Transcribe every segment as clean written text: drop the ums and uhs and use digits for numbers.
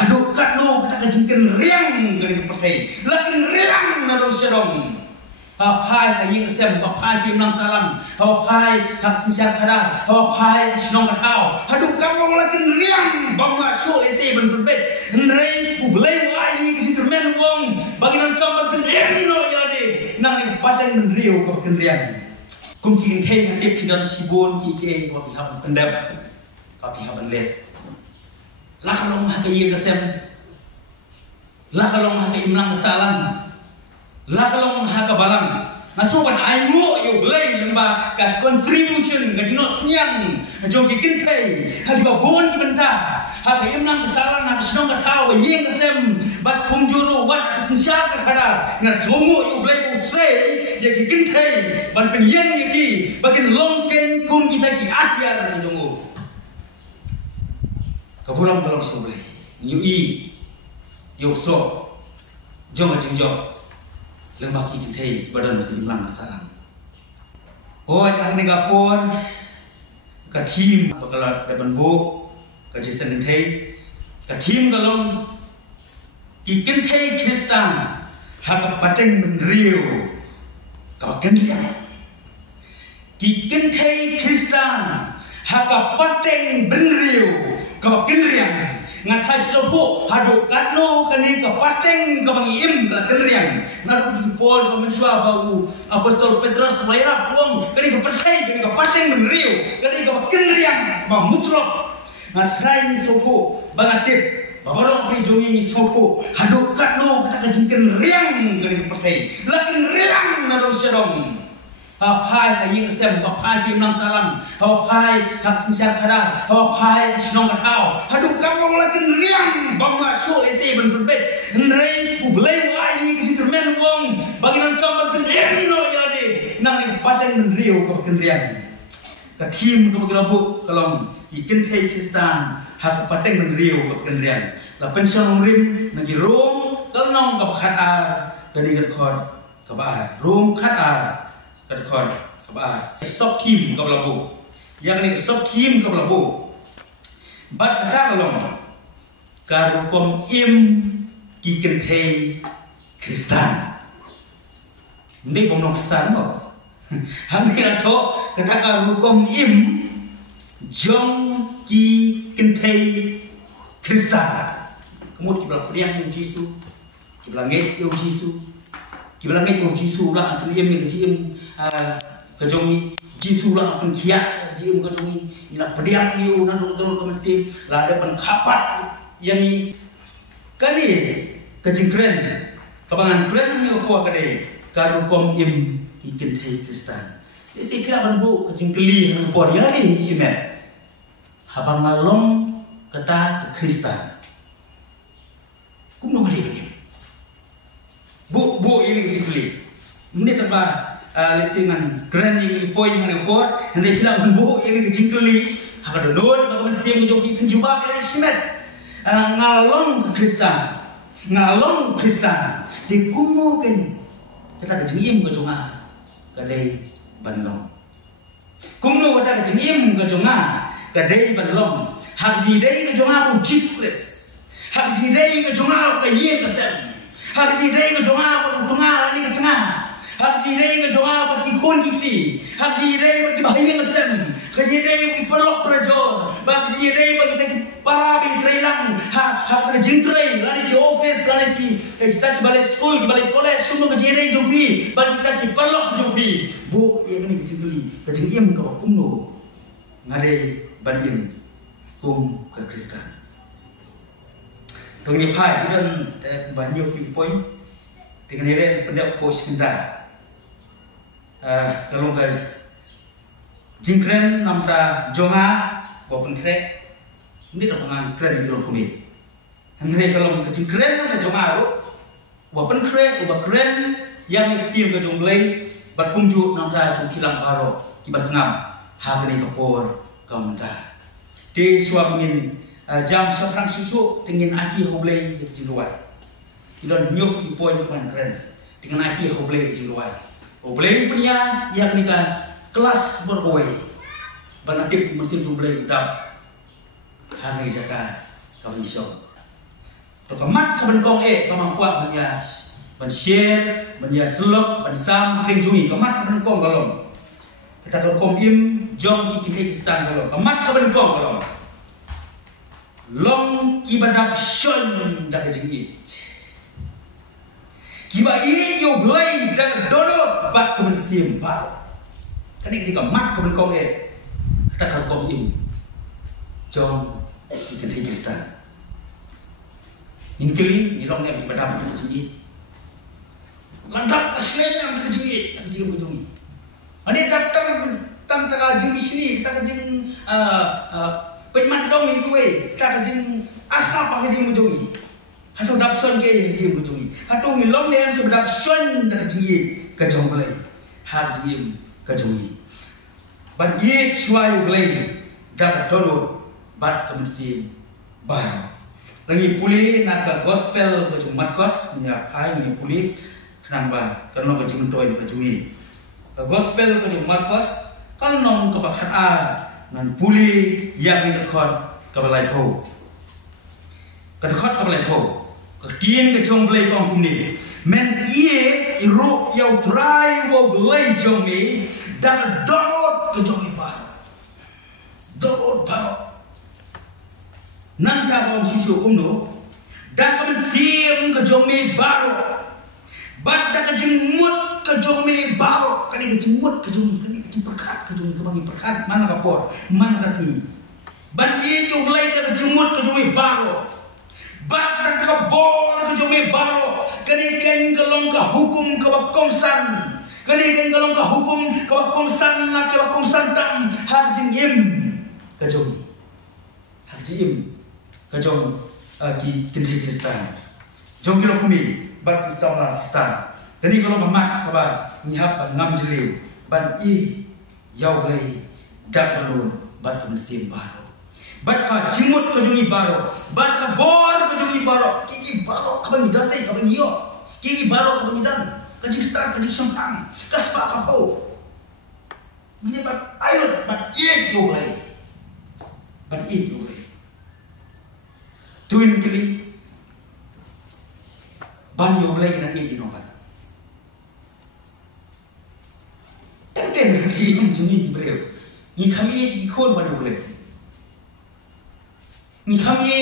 haduk kat lo kata kajingkan riang kali pertai lakin riang nalong syarong Hapai kayi kesem, hapai kim nang salam, hapai hak sisyar kadar, hapai sinong katau. Haduk kamu lakin riang, bang masuk ese ben berbet. Nrei ublei ai ni kisi termen wong, bagian kamu ben eno ya de. Nang ni paten ben riu kau ken riang. Kum ki thei ngadip kidan sibon ki ke kau pihak pendap, kau pihak benlet. Lah kalau hak kayi kesem, lah kalau hak kayi nang salam. Lah kalau hak balang, nasukan ayu yo belai lemba ka contribution ka jinot siang ni, jom kikin kai, hak babon ki benta, hak im nang kesalahan hak sinong ka tau yeng kesem, bat punjuru wat kesensyat ka kadar, na sumu yo belai usai, ya kikin kai, bat penyeng yaki, bakin longken kun kita ki atyar ni jongo. Kapulang dalam sebelah, yui, yo so, jom ajeng jom. Lembah kita hei badan kita bilang masalah. Oh, yang ni kapon, ke tim kalau depan bu, ke jason hei, ke tim kalau kita hei Kristen, hak pateng menriu, kau kenlian. Kita hei Kristen, hak pateng menriu, kau kenlian. Ngatai sopo haduk katno kani ka pateng ka mangim ka kenriang naru Paul ka mensua bau apostol Petrus waira puang kani ka percaya kani ka pateng menriu kani ka kenriang ba mutrok ngasrai ni sopo bangatip babarong pri jongi ni sopo haduk katno kata ka jingken riang kani ka percaya lakin riang naru syarong hapai kayi kesem, hapai kim nang salam, hapai hak sisyar kadar, hapai sinong katau. Haduk kamu lakin riang, bang masuk ese ben berbet. Nrei ublei ai ni kisi termen wong, bagian kamu ben eno ya de. Nang ni paten ben riu kau ken riang. Ka tim ka baglabu kalong iken thei Kristen, hak paten ben riu kau ken riang. La pension rim nang ki rom kalong ka khata kani ka khot ka ba rom khata terkon kabar sop tim kablabu yang ni sop tim kablabu bat kata kalong karukom im kikentei Kristen ni bomong Kristen mo hamni ato kata karukom im jong kikentei Kristen kemudian kibla priang yung Jisu kibla nget yung Jisu kibla nget yung Jisu lah atau yang menjim kejongi Jisu lah pun kiat jim kejongi ina pediak yu nanu tolong kemesti lah ada pengkapat yang ni kali kejengkren kebangan kren ni apa kali karukom im ikin thei Kristen isi kira banbu kejengkeli nang por ya ni simet habang ngalong kata ke Kristen kumno kali ni bu ini kejengkeli ini terba lesingan keren ini poin mana pot hendak hilang bu ini kejengkeli hakado don bagaimana siang joki penjubah kali simet ngalong ke Kristen di kumu kan kita kejengim ke jonga kadai bandong kumno kita kejengim ke jonga kadai bandong hak hidai ke jonga ku Jesus hak hidai ke jonga ke yen kesem hak hidai ke jonga ku tengah ni ke tengah hak hidai ke jonga ku kikun kiki hak hidai bagi bahaya kesem hak hidai bagi pelok prajor hak hidai bagi kita para bi trailang hak kejengtrai lari ke office lari ki kita ki balik school ki balik college semua kejengtrai jupi bagi kita ki pelok jupi bu yang ni kejengim ke kumno ngare banding kum ke Kristen Tunggu pai dan banyak poin dengan ini pendak pos kita. Kalau ke jingkren namta jonga bopun krek ini dah pengang kren di rumah kami. Hendak kalau ke jingkren namta jonga ro bopun krek ubah kren yang iktim ke jonglei berkunjung namta jongkilang baro kibas ngam habni kapor kamta. Di suapingin jam sekarang susu dengan aki hoblei di luar. Kita nyok di poin keren dengan aki hoblei di luar. Hoblei punya yang nikah kelas berkowe. Banatip mesin hoblei utap hari jaga kami show. to kamat ka ban kong kamang kwa ban share ban ya selok ban sam kring jui kamat ka ban kong galom kita ka kong im jong ki Kyrgyzstan galom kamat ka ban kong galom long ki badap shon da ka jingi ki ba i yo blai da dolo bat ka ban sim ba kani ki kamat ka ban kong kita ka kong im jong ki Kyrgyzstan in kali ni long ni badap ka jingi lantak asyanya ka jingi ka jingi bujung ani datang tang jingi sini kita jing penmandong ni kuwe kita jing asap ka jing bujung hato dapson ke jing bujung hato hilong ni ke dapson da jingi ka jong balai ha jing ka jong ban ye chuai balai da tolo bat kamsim bar lagi puli nak gospel ke jong Marcos nya hai ni puli nambah kalau ke jing toy ke jui gospel ke jong Marcos kalau nong ke bakhan nan puli yang ni dekat ke balai po ke dekat ke balai po ke tien ke jong balai kong kumni men ie iru yau try wo balai jong mi dan dorot ke jong ba dorot ba nan ta kong sisu kumno dan kamen sim ke jong mi baru Bada ka jemut ke jome baro kali ke jemut ke jome kali ke perkat ke jome ke bagi perkat mana ka por mana ka sini ban ye jo mulai ke jemut ke jome baro bada ka bor ke jome baro kali kan galong ka hukum ke bakongsan kali kan galong ka hukum ke bakongsan la ke bakongsan tam har jingim ke jome har jingim ke jome ki Kyrgyzstan jom kilo kumi bat istana Pakistan. Jadi kalau mamak kabar nyihap ngam jeliu ban i yau lei dak belum bat musim baru. Bat ka jimut ke jungi baru, bat ka bor ke jungi baru. Kiki baru ka bang dan dei ka bang yo. Kiki baru ka bang dan ka Kyrgyzstan ka Sampang ka spa ka po. Ini bat ayo bat i yau lei. Bat i yau lei. Tuin kili ban yo lagi nak di nomor. Tak kena lagi yang juni beliau. Ni kami di kon ban yo lagi. Ni kami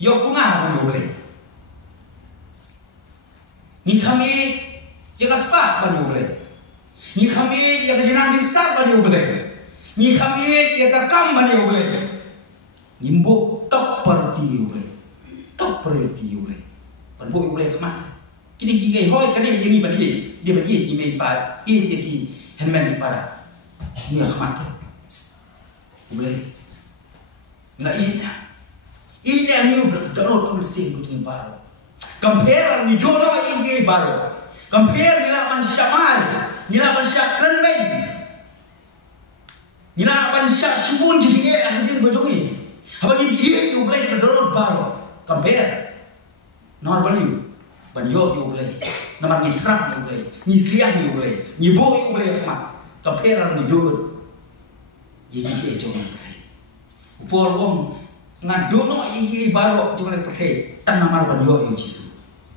yo punga ban yo lagi. Ni kami jaga spa ban yo lagi. Ni kami jaga jenang star ban yo lagi. Ni kami jaga kam ban yo lagi. Nimbo top parti yo lagi. Top parti yo lagi. Buk boleh kemana? Kini gigi hoi kan dia yang bagi dia bagi di meja ini jadi handman di para ni kemana? Boleh? Nggak ini yang ni download tu mesin kucing baru. Compare ni download ini baru. Compare ni lah manusia mal, ni lah manusia keren baik, ni lah manusia subun jadi anjing berjungi. Apa ni ini you boleh download baru. Compare. Nomor beli, banyo you boleh, nomor ni trap you boleh, ni siang you boleh, ni bo you boleh mak, kamperan ni dulu, jadi kecoh boleh. Upor om ngadono ini baru cuma nak pakai tan nomor banyo you jisu,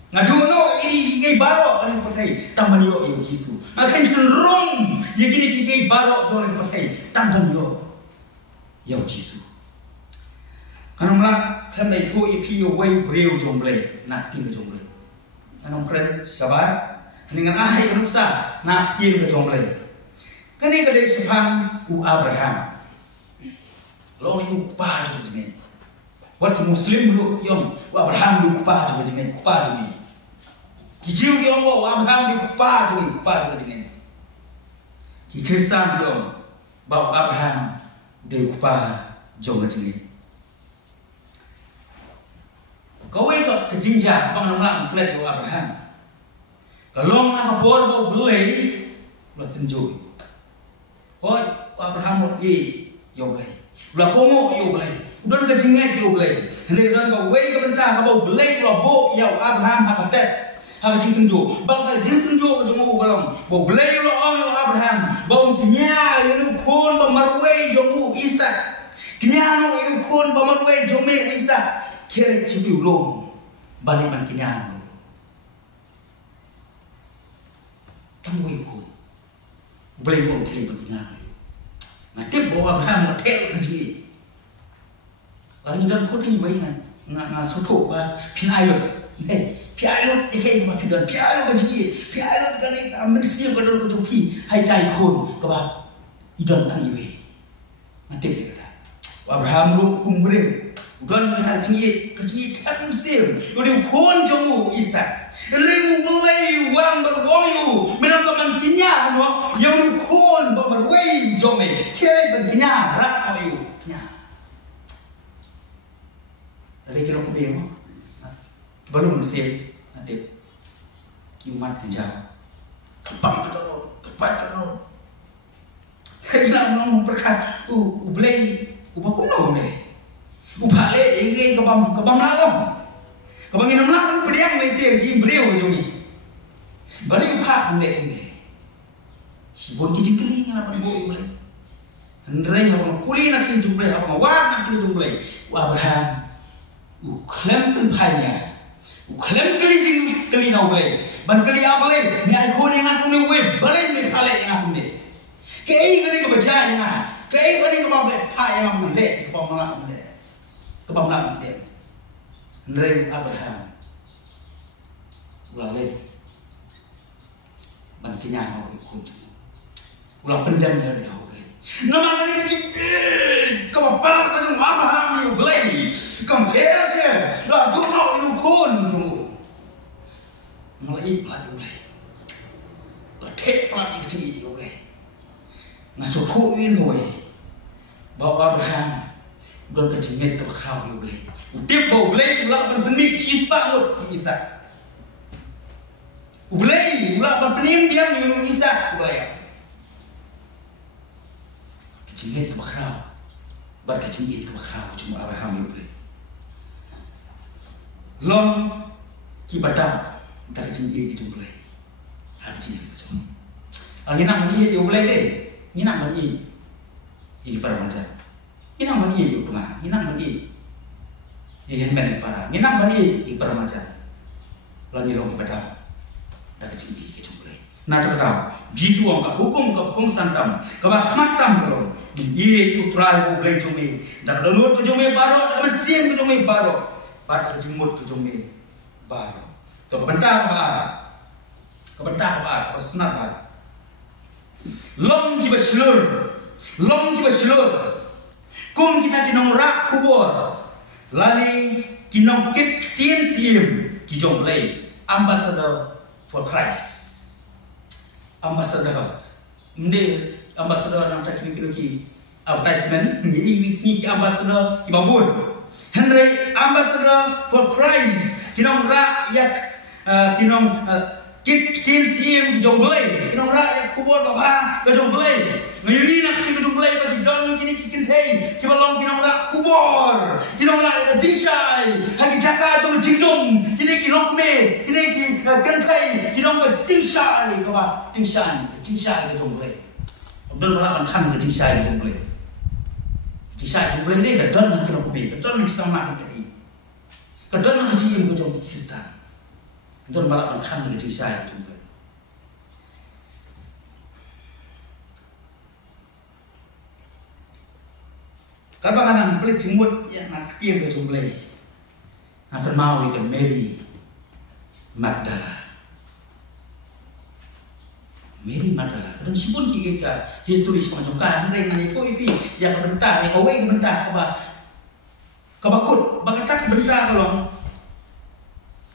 ngadono ini baru ni pakai tan banyo you jisu, akan senrong, ya kini baru cuma nak pakai tan banyo you jisu. Kalau malah kami tu ipi away beriu jomble, nak tin jomble. Kalau keren sabar, dengan ahai manusia nak tin jomble. Kini kedai Tuhan Abraham, lo you pa jomble. Waktu Muslim dulu yang Abraham dulu pa jomble, pa jomble. Kijil yang Abraham dulu pa jomble. Ki Kristen yang bawa Abraham dulu pa jomble. Kau ikut ke jinja bang nonglang klet yo Abraham. Kalau nak bor bau beli, lo tunjuk. Oh Abraham mau ye yo beli. Lo komo yo beli. Udah ke jinget yo beli. Hendak udah kau wei ke bentang kau bau beli lo bo yo Abraham hak tes. Hak jing tunjuk. Bang hak jing tunjuk jo mau galong. Bau beli lo ong yo Abraham. Bau kenya yo kon ba marwei jo mu Isa. Kenya no yo kon ba marwei jo me Isa. kira cipi ulung balik man kinyan kamu ibu boleh mau kiri man kinyan nanti bawa Abraham hotel lagi lagi dan kau ni bayi nggak soto ba pinai lo pinai lo ikai ma pinai lo lagi pinai lo kan ni ambil siap kadang kau pi hai kai kon kau ba idon tang iwe nanti kita Abraham lu kumbrim udan kita cie tan sim udah kon jomu Isa lemu mulai wang berwong yu menang kaman kinya no yang kon berwei jome kira berkinya rak yu kinya ada kira kubeng belum siap nanti kiumat penjara kepak terus hilang nong berkat ublay ubakuno ne ubale ingin kebam lalong kebam inam lalong pediang Malaysia ji beliau jungi balik upak ne si bon kiji keli ngana ban bo ublay Andrei habang kuli nak kiri jumblay habang war nak kiri jumblay Abraham uklem penpanya uklem keli jing keli na ublay ban keli ablay ni ai ko ni ngat ni we balay ni khale ngat ni kei keli ko baca ngat kei keli ko ba pa yang mule ko ba mule ko ba mule Andrei Abraham ulah le ban kinya ko ulah pendam dari dia nama kali kaji kau apa kau jom Abraham you beli compare je lah tu nak you kon tu mulai pelan you beli lah tek pelan kaji you beli masuk kuin you bawa Abraham don kaji net tu kau you beli utip bawa beli ulah berbenih sispa mut Isa beli ulah berpening diam you Isa beli Cinget ke bakrau, barka cinget ke bakrau cuma Abraham boleh. Long kibatam tak cinget itu boleh. Hal cinget itu cuma. Angin nak mani itu boleh deh. Ni nak mani ini para macam. Ni nak mani itu pernah. Ni nak mani ini hendak para. Ni nak mani ini para macam. Lagi long kibatam tak cinget itu boleh. Nak tahu Jisu angka hukum ke pengsantam ke bahmatam kalau ye utrai boleh cumi dak download ke cumi baru dak sim ke cumi baru pada ke jemut ke cumi baru to kebentar ba pasnat ba long ki baslur kum kita kinong rak kubur lali kinong kit tien sim ki jonglei ambassador for Christ ambassador yang tak kini advertisement ni ambassador ibabun Henry ambassador for Christ kinong rakyat kinong kitin sim di jonglei kinong rakyat kubur baba ke jonglei ngiri nak ke jonglei bagi dong kini kintei kibalong kinong rak kubur kinong rak jinsai hagi jaka jong jingdong kini kinong me kini kintei kinong jinsai ke ba jinsai ke jonglei Abdul Rahman Khan ke jinsai jonglei jinsai jonglei ni ke don kinong me ke don sama kita ini ke don ke jing ke jong Kristen Don balak Khan ke jinsai jonglei Kalau kanan pelit jemut yang nak tiang ke jumlah, nak mau ikan Mary Magdala. Kadang sebut kita historis macam kan, mereka ni kau ini yang bentar, yang away bentar, kabakut, bagatak bentar kalau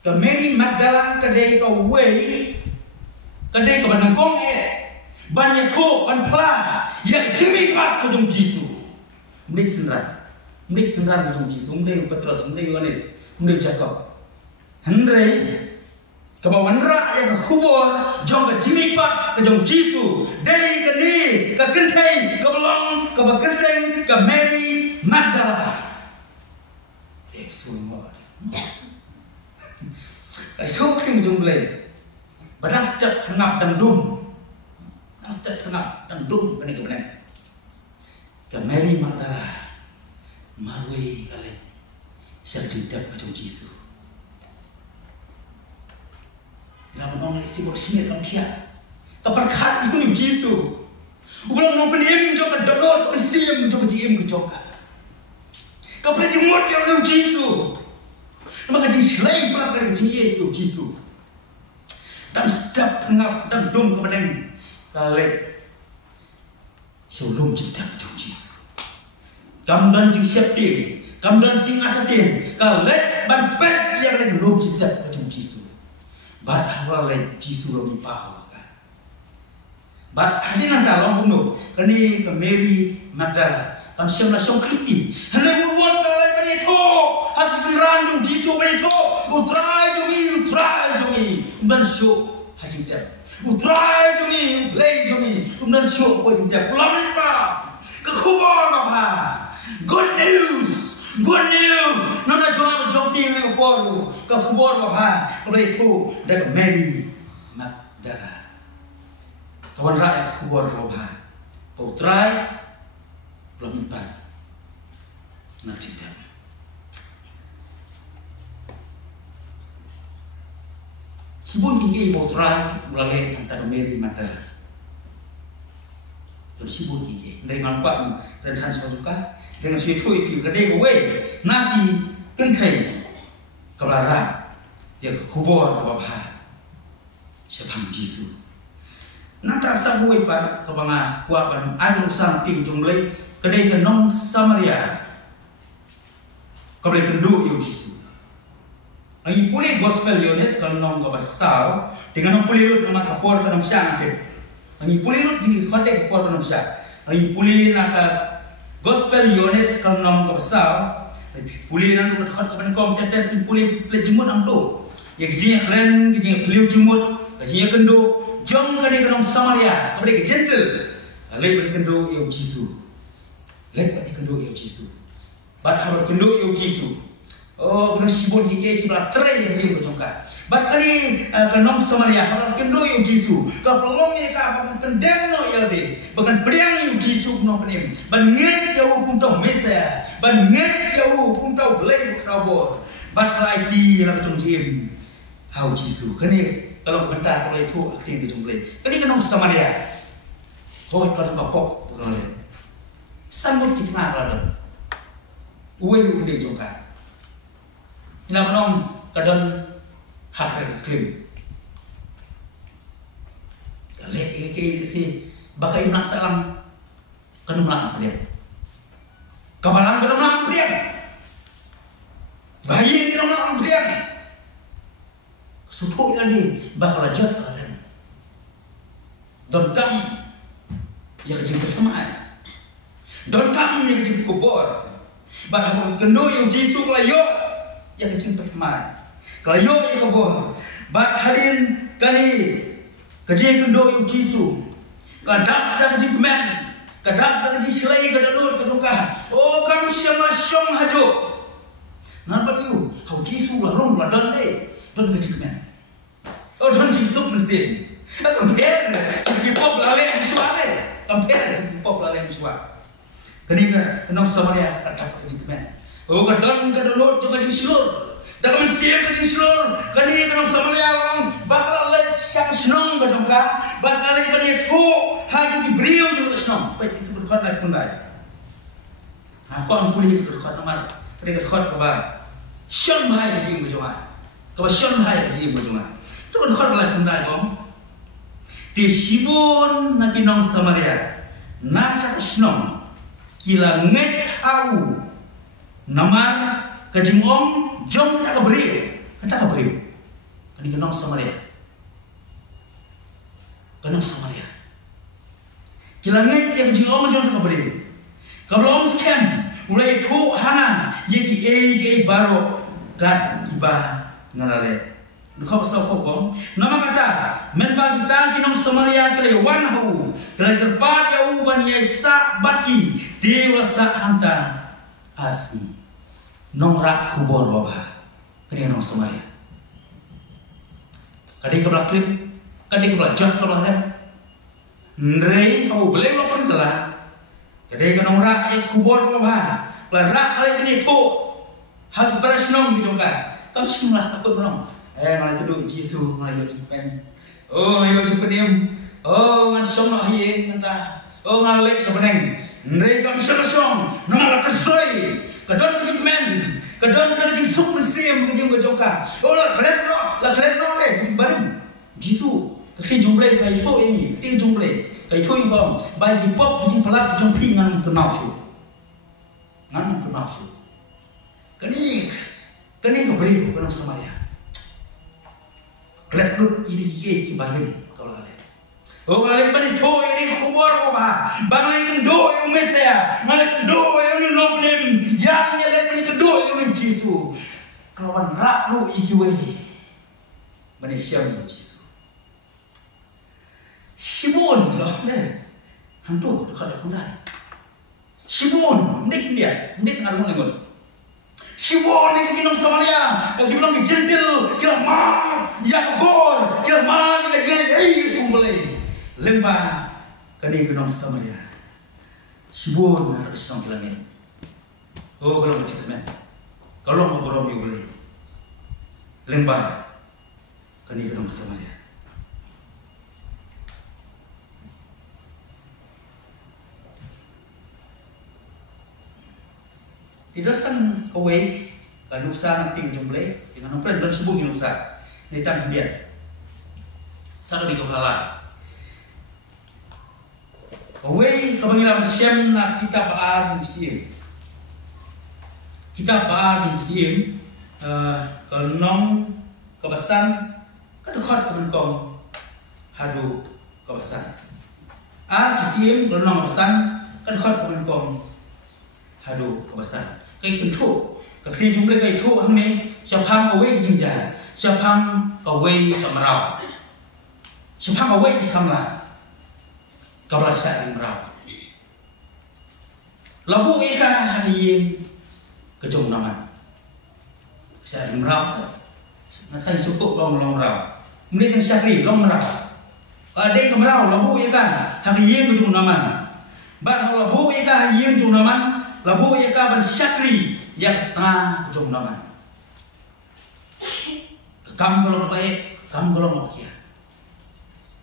ke Mary Magdala kadai kau away, kadai kau benangkong banyak kau banpla yang demipat ke jom Yesus. Mdik sendran macam Yesus, mdik Petrus, mdik Yohanes, mdik Jacob. Henry kebawan rak yang kubur, jom ke jimipat ke jom Yesus. Dari ke ni, ke kentai, ke belong, ke bekenteng, ke Mary Magdala. Semua. Itu yang jumlah. Badang setiap tengap dan dum. Setiap tengap dan dum benar-benar. Ke Mary Magdala marway kali siya jidap macam Yesus. Yang menong isi bersih kam kia. Keperkat itu ni Yesus. Ulang mau penim juga download pesim juga jim juga. Kau boleh jemur dia ni Yesus. Maka jing selain pelakar jie itu Yesus. Dan setiap pengap dan dom kemenang kalik. Sebelum jidap macam Yesus. Kamdan jing siap tim, kamdan jing ada tim. Kalik ban pet yang lagi belum jidap macam Yesus. Bat awal lagi Yesus lagi paham. Bat hari nanti orang bunuh, kini ke Mary Magdala, kan siapa nak song kritik. Hendak buat kalau lagi itu, harus seranjung Yesus itu, utrai jungi, dan show haji dia, utrai jungi, play jungi, dan show haji dia. Pulang apa? Kekubur apa? Good news. Nada jual jomti ni kekubur, kekubur apa? Kalau itu dari Mary Magdala. Kawan rakyat kubuar roba, pautrai, belum empat, nak cerita. Sibuk gigi pautrai melalui antara Mary Magdala. Terus sibuk gigi dari manfaat dan transfer juga dengan suatu itu kedai gue nanti kentai kelara dia kubuar roba, siapa Yesus. Nata sabui par kabanga kuapan adu sang ting jumlai kedai ke nong Samaria kabel kendu yu Yesus. Ai puli gospel yones kan nong kabasau dengan nong puli lut nama kapor kan nong sang te. Ai puli lut di khode kapor kan nong sang. Ai puli naka gospel yones kan nong kabasau ai puli nan lut khod kan kom tetet puli jemut ang to. Ya gijinya keren gijinya beliau jemut gijinya kendu jom kali kenong Samaria, kepada gentle, lek kendo yo Yesus, lek kendo yo Yesus, bat harus kendo yo Yesus. Oh, kena sibuk hiji kita try yang jin berjongka. Bat kali kenong Samaria harus kendo yo Yesus. Kau pelongnya kau bahkan kendeng no yo de, bahkan pedang yo Yesus no penim. Ban nget yo puntau Mesia, ban nget yo puntau belai puntau. Bat kali ti la berjong jim, hau Yesus. Kene kalau bentar kalau itu aktif di jumlah. Kali kan orang Samaria, kau kalau bapok bukan leh. Sambut di tengah ada, uai undi jongka. Ina menong kadang hak klaim. Kalau ke si bakai nak salam kan nak apa dia? Kabalang kan nak apa dia? Bayi kan nak apa dia? Sutuk yang ni bakal jat kalian. Don kam yang kecil persamaan. Don kam yang kecil kubur. Bakal kendo yang Yesus layo yang kecil persamaan. Layo yang kubur. Bak halin kali kecil kendo yang Yesus. Kadang dan kecil kemen. Kadang dan kecil selai kadang ketukar. Oh kam syama syom hajo. Nampak you? Hau Yesus lah rom lah don deh. Don kecil kemen. Oh, don't you sup mesin? Compare, kita pop lalai visual deh. Compare, pop lalai visual. Kenika, kenong Samaria kata kejiman. Oh, kadang lot juga jislor. Dah kami siap jislor. Kenika kenong Samaria orang bakal lalai siap senang berjongka. Bakal lalai banyak tu, hanya di beliau juga senang. Baik itu berkat lagi pun baik. Aku ang pulih berkat nomor. Ketika berkat kabar, siap bahaya kejim berjongka. Kabar siap bahaya kejim berjongka. Itu kan khot belai pun dai bom. Di Sibon nanti nong Samaria, nak senang kila nget au nama kejingom jom tak beri, kata beri. Kani nong Samaria, kenong Samaria. Kila nget yang kejingom jom tak beri. Kalau scam mulai tu hana yeki baru kat kiba ngarale. Kau pasal kau bom. Nama kata, menbagi kita kinong Samaria kali wan hau, kali terpat yau ban yaisa baki dewasa anta asni. Nongrak kubur wabah. Kali nong Samaria. Kali kau klip, kali kau jat kau dah. Nrei hau boleh lapan kelah. Kali kau nongrak kubur wabah. Kali rak kali ini tu. hal operasyon gitu kan. Kamu sih malas takut belum? Malah duduk Yesus, malah duduk pen. Oh, malah duduk penim. Oh, ngan song nak hiye ngata. Oh, ngan lek sebeneng. Ndai kamu song, nama tersoi. Kadon kecik men, kadon kecik super sim kecik berjoka. Oh, lah kalian no le, baru Yesus. Khi jumble kai tho ini, ti jumble kai tho ini bom, bai di pop kecik pelat kecik pi ngan kenal su. Ngan kenal su. Kani keberi kenal sama dia. Kalian duduk iri balim kalau kalian. Oh kalian bani tho ini kubur ko ba. Banglain kendo yung Mesaya, malah kendo yung noblim, yang nyelek kendo yung Yesus. Kawan rak lu ikiwe. Bani siam Yesus. Sibun loh deh. Hantu dekat kundai. Sibun, ndik dia, ndik ngarung lengon. Sibun ni kinong Samaria, kinong di jendel, kira mat, ya kebor, kira mat, ya jumble. Lembah kani kinong Samaria. Sibun harus nong kilangin. Oh kalau macam men, kalau mau borong boleh. Lembah kani kinong Samaria. Tidak sang away kanusa ng ting jumble dengan nomor dan subuh nusa ni tan dia sa di kepala away kabangilan siyam na kita paan di siem kalnong kabasan kadukot kebenkong hadu kabasan di siem kalnong kabasan kadukot kebenkong hadu kabasan cây kiến thụ, các khi chúng lấy cây thụ hôm nay, sập hang ở quê kinh dài, sập hang ở quê sầm rau, sập hang ở quê sầm là, kau rasa yang rau. Labu eka hari kejong nama, saya yang rau, nanti suku long rau, kemudian yang syakri long rau, ada yang rau labu eka hari kejong nama, bat labu eka hari kejong nama. Labu eka ban syakri yang tengah kejong nama. Kam kalau baik, kam kalau makia.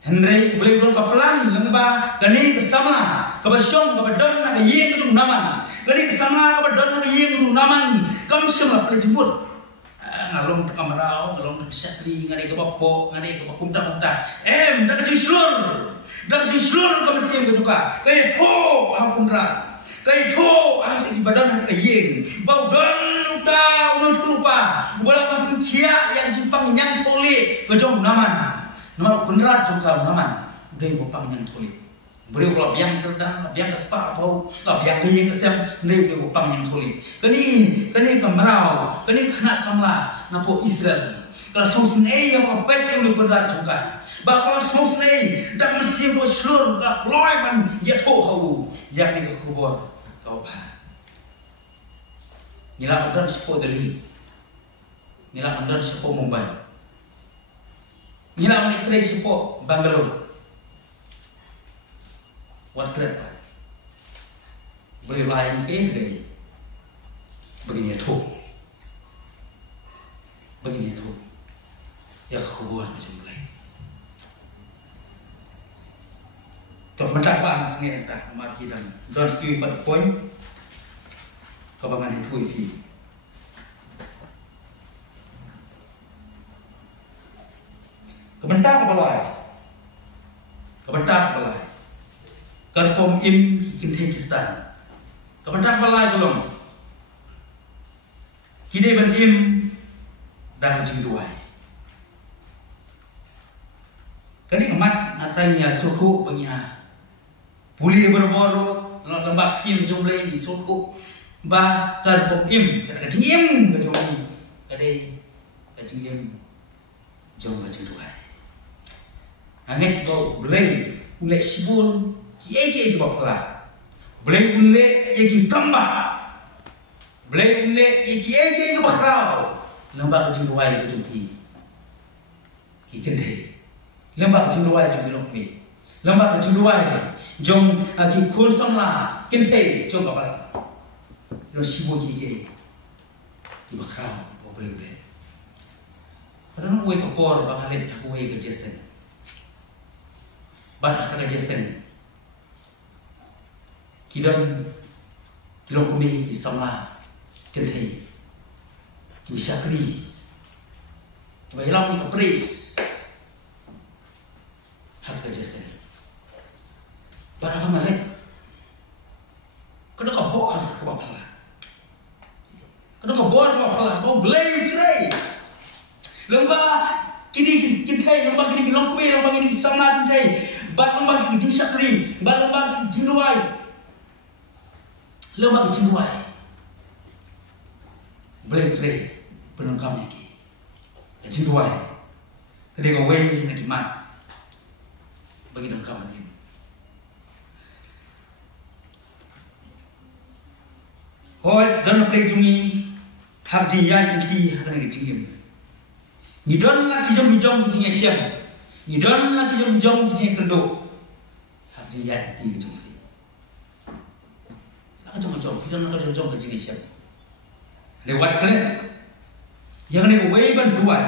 Henry boleh belum kapelan lembah kani kesama kebasyong kebadon nak yeng kejong nama. Kani kesama kebadon nak yeng kejong nama. Kam semua boleh jemput. Ngalong kamarau, ngalong syakri, ngade ke bapok, ngade ke bakumta. Dah kejong seluruh kam sim kejuka. Kaya tho aku ndra. Kay tho ang ibadan ng kayeng bawdan luta ulun lupa wala man kia yang jepang nyang toli kejong naman nama beneran juga naman udah bopang nyang toli beri kalau biang kerdan biang kespa atau biang kayeng kesem udah bopang nyang toli kani kemarau kani kena samla napo Israel kalau sosun yang apa yang beneran juga bakal sosun dak mesti seluruh gak loy man ya tho hau yang ni kubur kau bah, nila mandan sepo Delhi, nila mandan sepo Mumbai, nila manitray sepo Bangalore. What kereta? Boleh lain ke gani? Begini tu, ya kubur macam lain. Tok mendapat sendiri entah mati dan don skill 4 poin kebangan itu iki. Kebentar kepala. Kerpom im Kyrgyzstan. Kebentar kepala tolong. Kini ben im dah jingduai. Kani amat natanya suku punya Puli berboro lembak tim jumlah di suku bah kerpom im kacing im kejong kadai kacing im jom kacing tuai angin bau belai ulek sibun kiai bapla belai ulek yaki kamba belai ulek kiai bakrau lembak kacing tuai kejong ki kente lembak kacing tuai kejong lokmi lembak kacing tuai jom aki khul samla kinte jom kapal lo sibo ki di bakal boleh. Padahal gue kapor bakalit aku gue ke Jason. Bat ke Jason. Kilong kumi isama kentai. Bisa kri. Bailang ni kapres. Hak ke Jason. Bat apa malet? Kena kapor ke bakalan. Kena kapor ke bakalan. Kau blame kray. Lembah kini kintai, lembah kini kilong kumi, lembah kini isama kintai. Bat lembah kini jisak kri. Bat lembah kini jinuai. Lembah kini jinuai. Blame kray. Penungkam lagi. Jinuai. Kedai kau wei nak kimat. Bagi dengkam lagi. Hoi dan play jungi hak jiyai inti hak nak jingim. Nidon la kijong kijing siam. Nidon la kijong kijing kendo. Hak jiyai inti kijong. Nak kijong nidon la kijong kijing siam. Lewat kalian. Yang ni wei ban dua.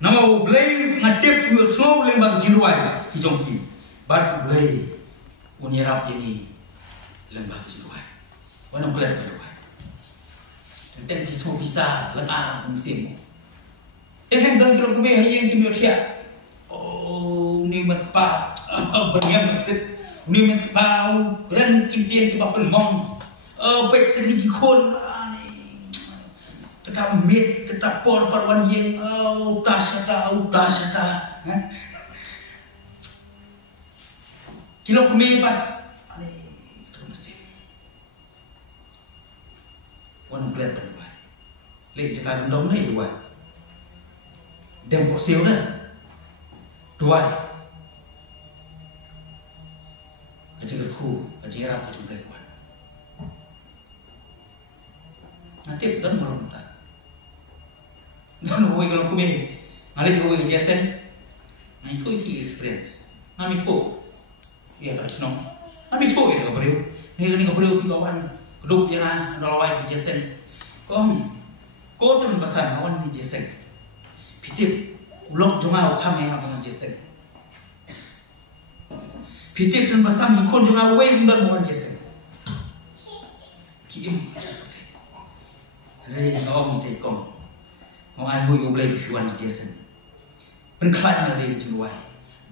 Nama blame ngatip you slow lembag jinuai kijong ki. But blame unyarap ini lembag jinuai. Wanang kalian dua. Dan kisah bisa lengah musim. Yang dalam kami yang kami lihat, oh ni merpa, banyak masjid, ni merpa, keren kimtian kita pelmong, baik sedikit kon, kita mit, kita por perwan yang, utasata, kilo kami pat, terus masjid, wanang kalian berdua, leh jika dong ni dua. Dem kok siu dah. Dua. Kecil ku, kecil rap kecil kuat. Nanti dan belum tak. Dan gue kalau kumi, ngalih gue Jason, nah itu experience. Nami tu, iya harus nong. Nami tu itu kabareu. Ni kabareu kawan, grup yang nolawai Jason. Kau tu pesan kawan di Jason. Pitip ulok jungau kami apa Jason. Pitip dan pasang ikon jungau wei dan mohon Jason. Kim. Rei ngom te kom. Ngom ai hui boleh piwan Jason. Penklan ada di Juwai.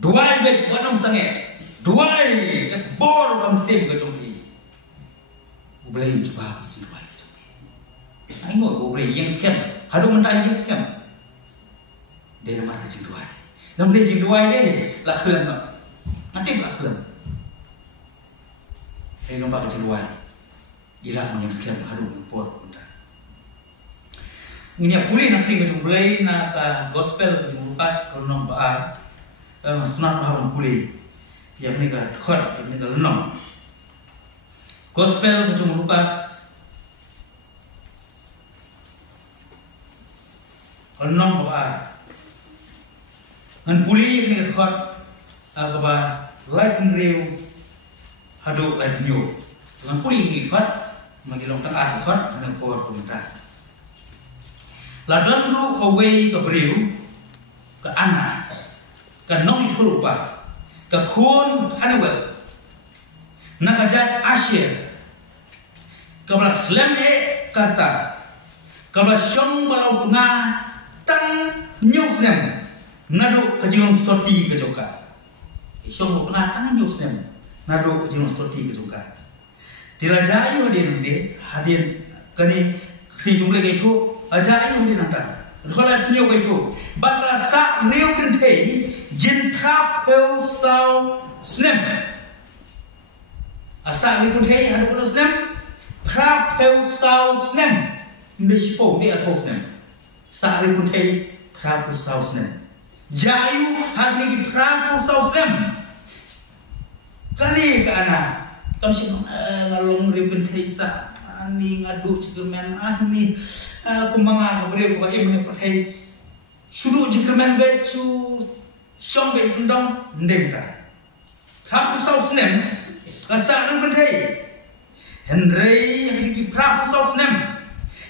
Duai baik wanam sangat. Duai cak bor kam sim ke jombi. Boleh cuba di Juwai. Ai ngoi boleh yang scam. Hadu mentai yang scam. Dia nama kecil dua. Nama kecil dua ini lakukan tak? Nanti lakukan. Dia nama kecil dua. Ilah yang sekian harum por benda. Ini pulih nanti kejumpai nak gospel kejumpas kalau baar, sunat baharum pulih. Yang ni kan khot, yang ni kan lenong. Gospel kejumpas lenong baar. Ngan puli ni khot agaba light real hadu light new. Ngan puli ni khot magilong tang khot ngan power punta. Ladon ru away ke beriu ke anak ke nong itu lupa ke kun Hannibal nak ajak Asyir ke belas slam kata ke belas syong balau tengah tang newsroom nadu kejilong stoti ke joka. Isong kena tangan Yusnem nadu kejilong stoti ke joka. Dirajayu hadir kani jumlah itu ajayu hadir nanti. Kalau punya itu berasa real kentai jin kap sau snem. Asa real kentai ada pada snem kap sau snem. Mesti dia atau snem. Sa real kentai kap sau snem. Jayu hari ini perang Sausem kali ke anak kami sih ngalung ribet hisa ani ngadu cikerman ani kumanga beri buat ibu pakai suruh cikerman becu sombe undang ndengta perang Sausem kasar ribet Henry hari ini perang Sausem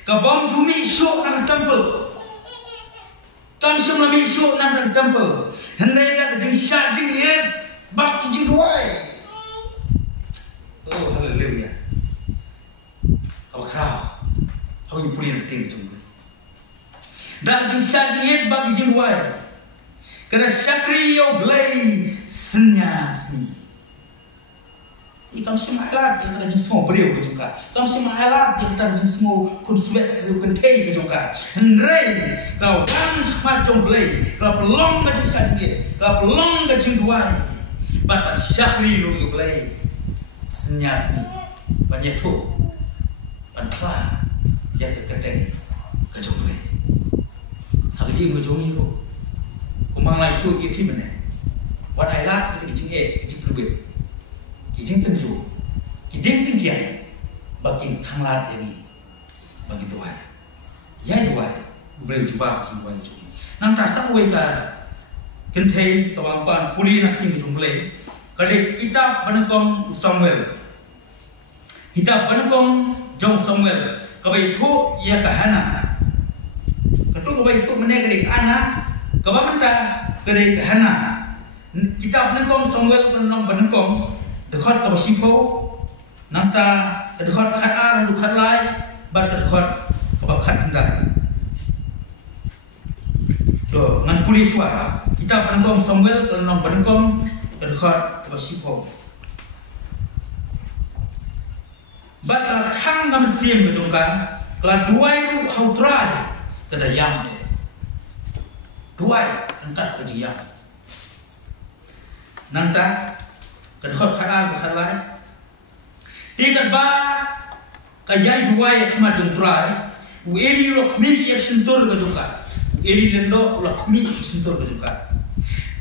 Kabam jumi syok nang temple. Kam semua mi syok nang temple. Hendai nak jing syak jing yet. Bak jing duai. Oh haleluya. Kau kau. Kau yang punya penting jumpa. Dan jing syak jing yet bak jing duai. Kerana syakri yo belai senyasi. Ikam semua alat yang kita semua beriu ke juga. Ikam semua alat yang kita semua konsuet ke kentai ke juga. Hendrai kau kan macam belai. Kau pelong ke jing sakit. Kau pelong ke jing duai. Bapak syakri lu yo belai senyasi. Banyak tu. Bantuan yang kentai ke jong belai. Hal ini macam ni tu. Kumang lai tu ikut mana? Wat alat itu jing jing berbeza. Kijing tenju, kijing tinggian, bagi hanglat ini, bagi doa, ya doa, boleh cuba bagi doa itu. Nang tak sampai ke kentai, kawan-kawan puli nak tinggi jumlah. Kalau kita benengkong Samuel, kita benengkong Jong Samuel, kabai itu ia kahana, ketu kabai itu menerik anak, kawan kita kerik kahana. Kita benengkong Samuel benengkong. Dekat ke Basipo, nanta dekat kat ar, dekat lai, bat dekat ke kat hendak. So, ngan polis wa, kita penengkom Samuel, penengkom penengkom dekat ke Basipo. Bat khang ngam sim betulkan, kalau duai lu hau try, kada yang. Duai angkat ke dia. Nanta Kedua kata lain. Tidak bah kaya dua yang macam try. Ueli lokmi yang sentur ke juga. Ueli lendo lokmi sentur ke juga.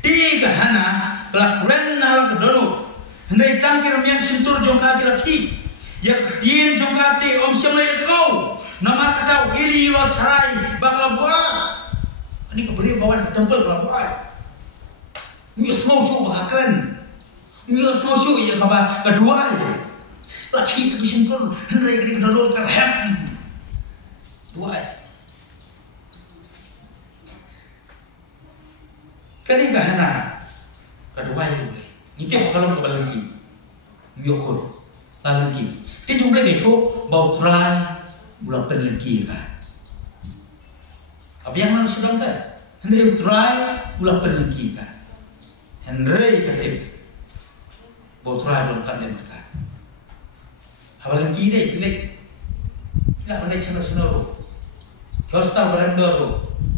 Tiga hana kelak keren hal kedulu. Hendai tangkir yang sentur jongka laki. Yang tien jongka ti om semai esau. Nama kata ueli lot harai bakal buat. Ini kebeli bawa tempat kalau buat. Ini semua semua keren. Mila sosok yang kaba kedua laki itu kesimpulan hendai kita kedalur kan happy dua kali bahana kedua itu ini kalau kembali lagi nyokot lagi di jumlah itu bau terai bulan lagi kan apa yang mana sedang kan hendai terai bulan lagi kan hendai ketip Botrai belum kan dia mereka. Hawalan kiri pilih. Tidak mana channel channel. Kau tahu beranda tu.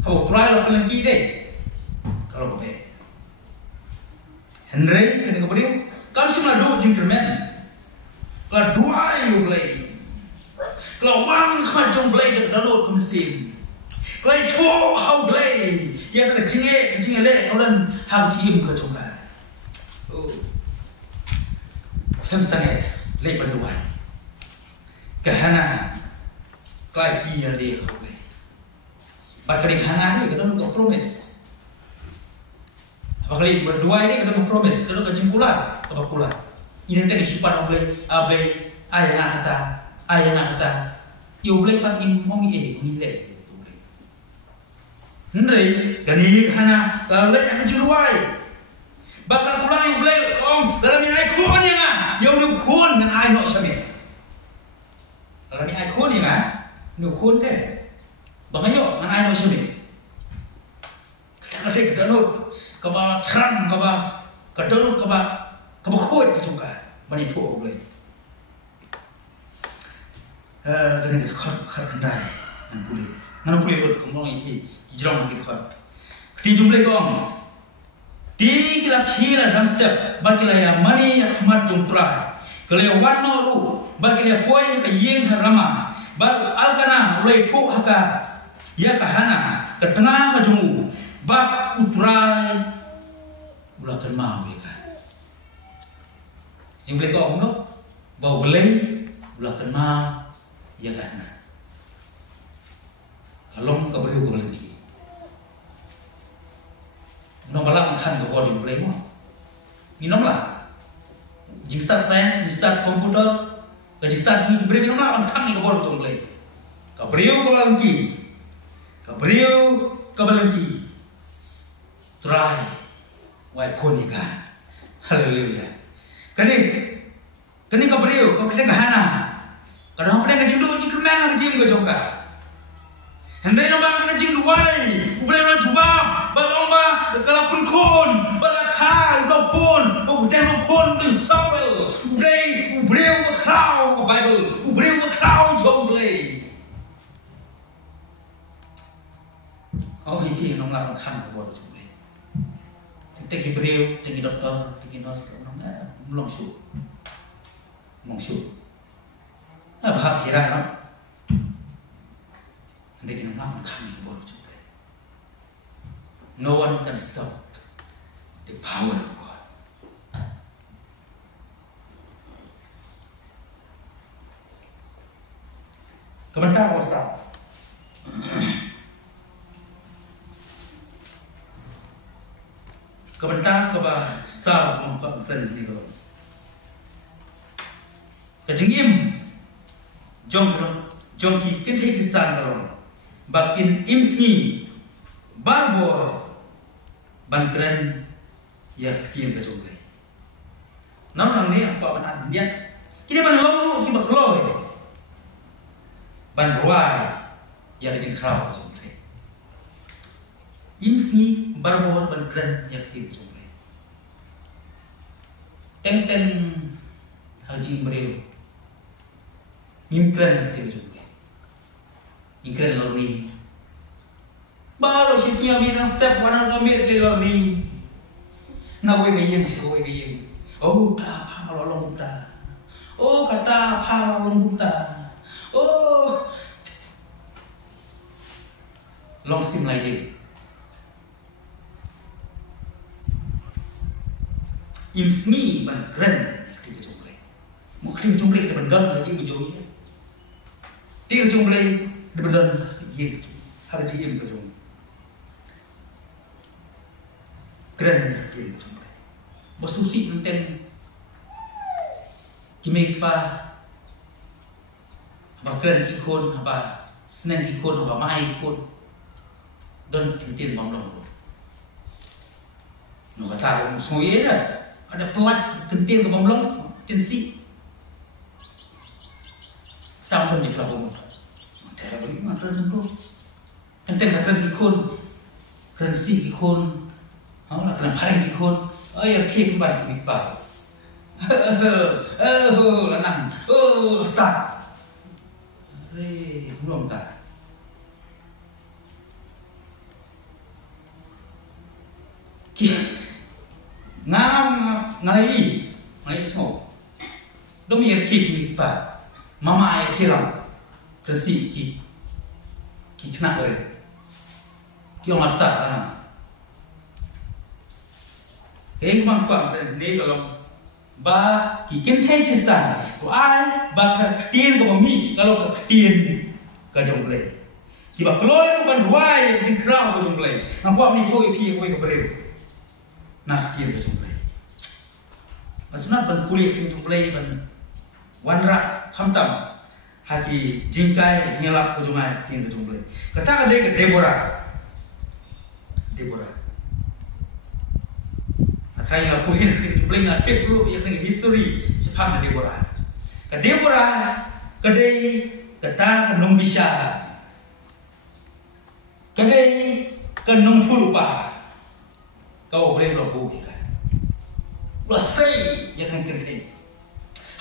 Botrai belum kiri. Kalau boleh. Henry kena keberi. Kau semua dua gentleman. Kalau dua you play. Kalau one kau jom play dekat dalam mesin. Kalau itu kau play. Yang kena jingge le. Kau dan hang tim kau coba. Hemsange lek berdoa. Kehana kelaki yang dia kau. Bakal hana ni kita nak promise. Bakal berdoa ni kita nak promise. Kita nak jempulan, apa pula? Ini nanti disupan oleh abe ayah kata. Iu boleh pakai mongi ni lek. Hendai kani hana kalau lek akan juruai. Bakal pulang iu boleh om dalam ni ai kun yang yang nu kun dengan ai nak sami. Kalau ni ai kun yang nu kun deh. Bangayo dengan ai nak sami. Kata kita nu kaba terang kaba kadurut kaba kuat juga. Bani tu boleh. Kena khar kendai nan boleh rot kemong ini hijrah lagi khar. Di jumlah kong. Tiga kira dalam step bagi yang mani yang khmat jumtra. Kalau yang warna ru bagi yang poin yang yen harama. Baru alkana mulai tu haka ya kahana ke tengah ke jumu bab utrai bulakan mau mereka. Yang boleh kau no bau belai bulakan mau ya kahana. Kalau kau boleh kau lagi. Nomor kan ke body boleh mo. Ni nomor. Jika start science, jika start komputer, jika start ni beri nomor kan ke body boleh. Kabriu kabalangki. Kabriu kabalangki. Try. Wai konika. Haleluya. Kani kabriu kau kita kahana. Kadang apa yang kajim jika mana kajim kajoka. Hendai nama kajim luai. Boleh orang cuba. Balomba kalapun kon. Balakha pun. Udah pun tu sabel. Ubreu crowd Bible. Ubreu crowd jomble. Oh ini nomor orang kan buat jomble. Tegi breu, tegi doktor, tegi nurse, belum su. Mongsu. Bahap kira no. Hendai kita nak kami buat juga. No one can stop the power of God. Kebentar Ustaz. Kebentar keba sal membuat friend ni kalau. Kejengim jom ki kentai Kristan kalau. Bakin imsni barbor bankren ya kian ke jomble. Nang ni apa benar dia? Kita ban lalu kita bakloy. Ban ruai ya kejeng krau jomble. Imsni barbor bankren ya kian ke jomble. Ten haji beriu. Imkren ya jomble. Ingkren lorni. Baru sisinya bilang step one ambil ke lorni. Nak boleh gayeng, boleh gayeng. Oh tak apa kalau buta. Oh kata apa kalau buta. Oh long sim lagi. Imsni ban keren dia jumpa. Mungkin jumpa ke benda lagi berjauh. Dia jumpa benar ye harus diam berjumpa. Keren ya dia jumpa. Bersusi tentang kimi pa bakran kikon apa senang kikon apa mai kikon don tintin bamlong. No kata musuh ada pelat tintin ke bamlong tinsi. Tampun di kelabung. Ada bagaimana tu? Enten kata kikon, krensi kikon, awak nak paling kikon, ayah kek bar kik bar. Oh, lanang, oh, start. Belum tak. Ngai semua. Demi kek kik bar. Mama ayah kiram. Tersi ki kena beri. Ki orang start sana. Keng bang kuat ni kalau ba ki kentai Kristan. Ko ai ba ketien ko mi kalau ketien ka jomble. Ki ba keluar ban wai di krau ko jomble. Nampak ni foi pi ko ko beri. Nah tien ka jomble. Maksudnya ban kulit ki jomble ban wanra khamtam. Hati jingkai nyelap ke sungai yang kejumlah. Kata ada ke Deborah. Akai nak punya kejumlah nak tip dulu yang dengan history sepah Deborah. Ke Deborah kedai kata nung bisa. Kedai ke nung lupa. Kau boleh berlaku ikan. Ulah say yang kedai.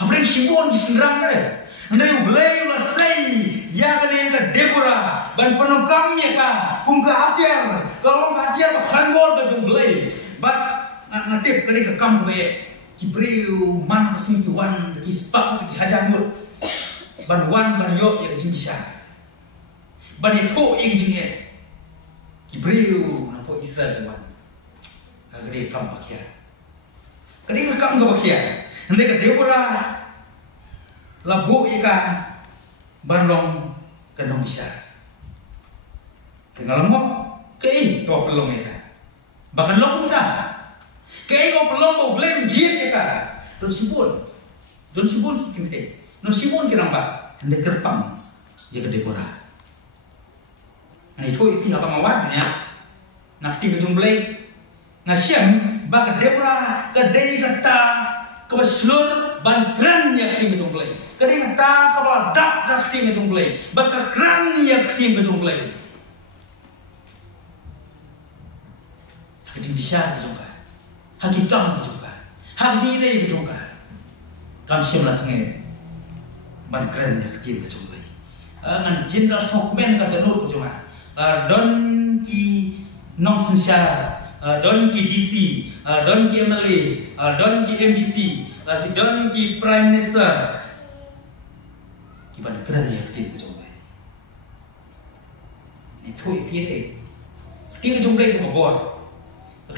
Hampa sibon di senderang dah. Anda boleh ulah say ya kena ke Deborah ban penungkamnya ka kum ka hatiar kalau ka hatiar hanggor ka jumblai bat ngatip kali ka kam be kibriu man kasing tuan ki spak ki hajar mut ban wan ban yo ya jing bisa ban itu ing jing ye kibriu na po Israel wan ka gede kam pakia kali ka kam ga pakia ande ka Deborah labu ikan bandong kenong bisa. Tinggal lembok kei kau pelong ikan. Bahkan lembok dah. Kei kau pelong kau blame jin ikan. Don sibun kinte. Don sibun kirang ba. Hendak kerpang ya ke Deborah. Này thôi thì apa mawat nya. Nak ti kejumblai. Ngasyam bak debra kedai kata ke seluruh bantran yang ti kejumblai. Kedai kata ke dak ti kejumblai. Bak kran yang ti kejumblai. Hak bisa kejumpa. Hak ikam kejumpa. Hak ini kejumpa. Kam simla sengai. Bantran yang ti kejumblai. Ngan jenderal sokmen kata nur kejumpa. Don ki nong sensya, don ki DC, don ki MLA, don ki MDC, don ki Prime Minister. Kiban keren ya tim kejumpai. Ini thui piye tim kejumpai ke bawah.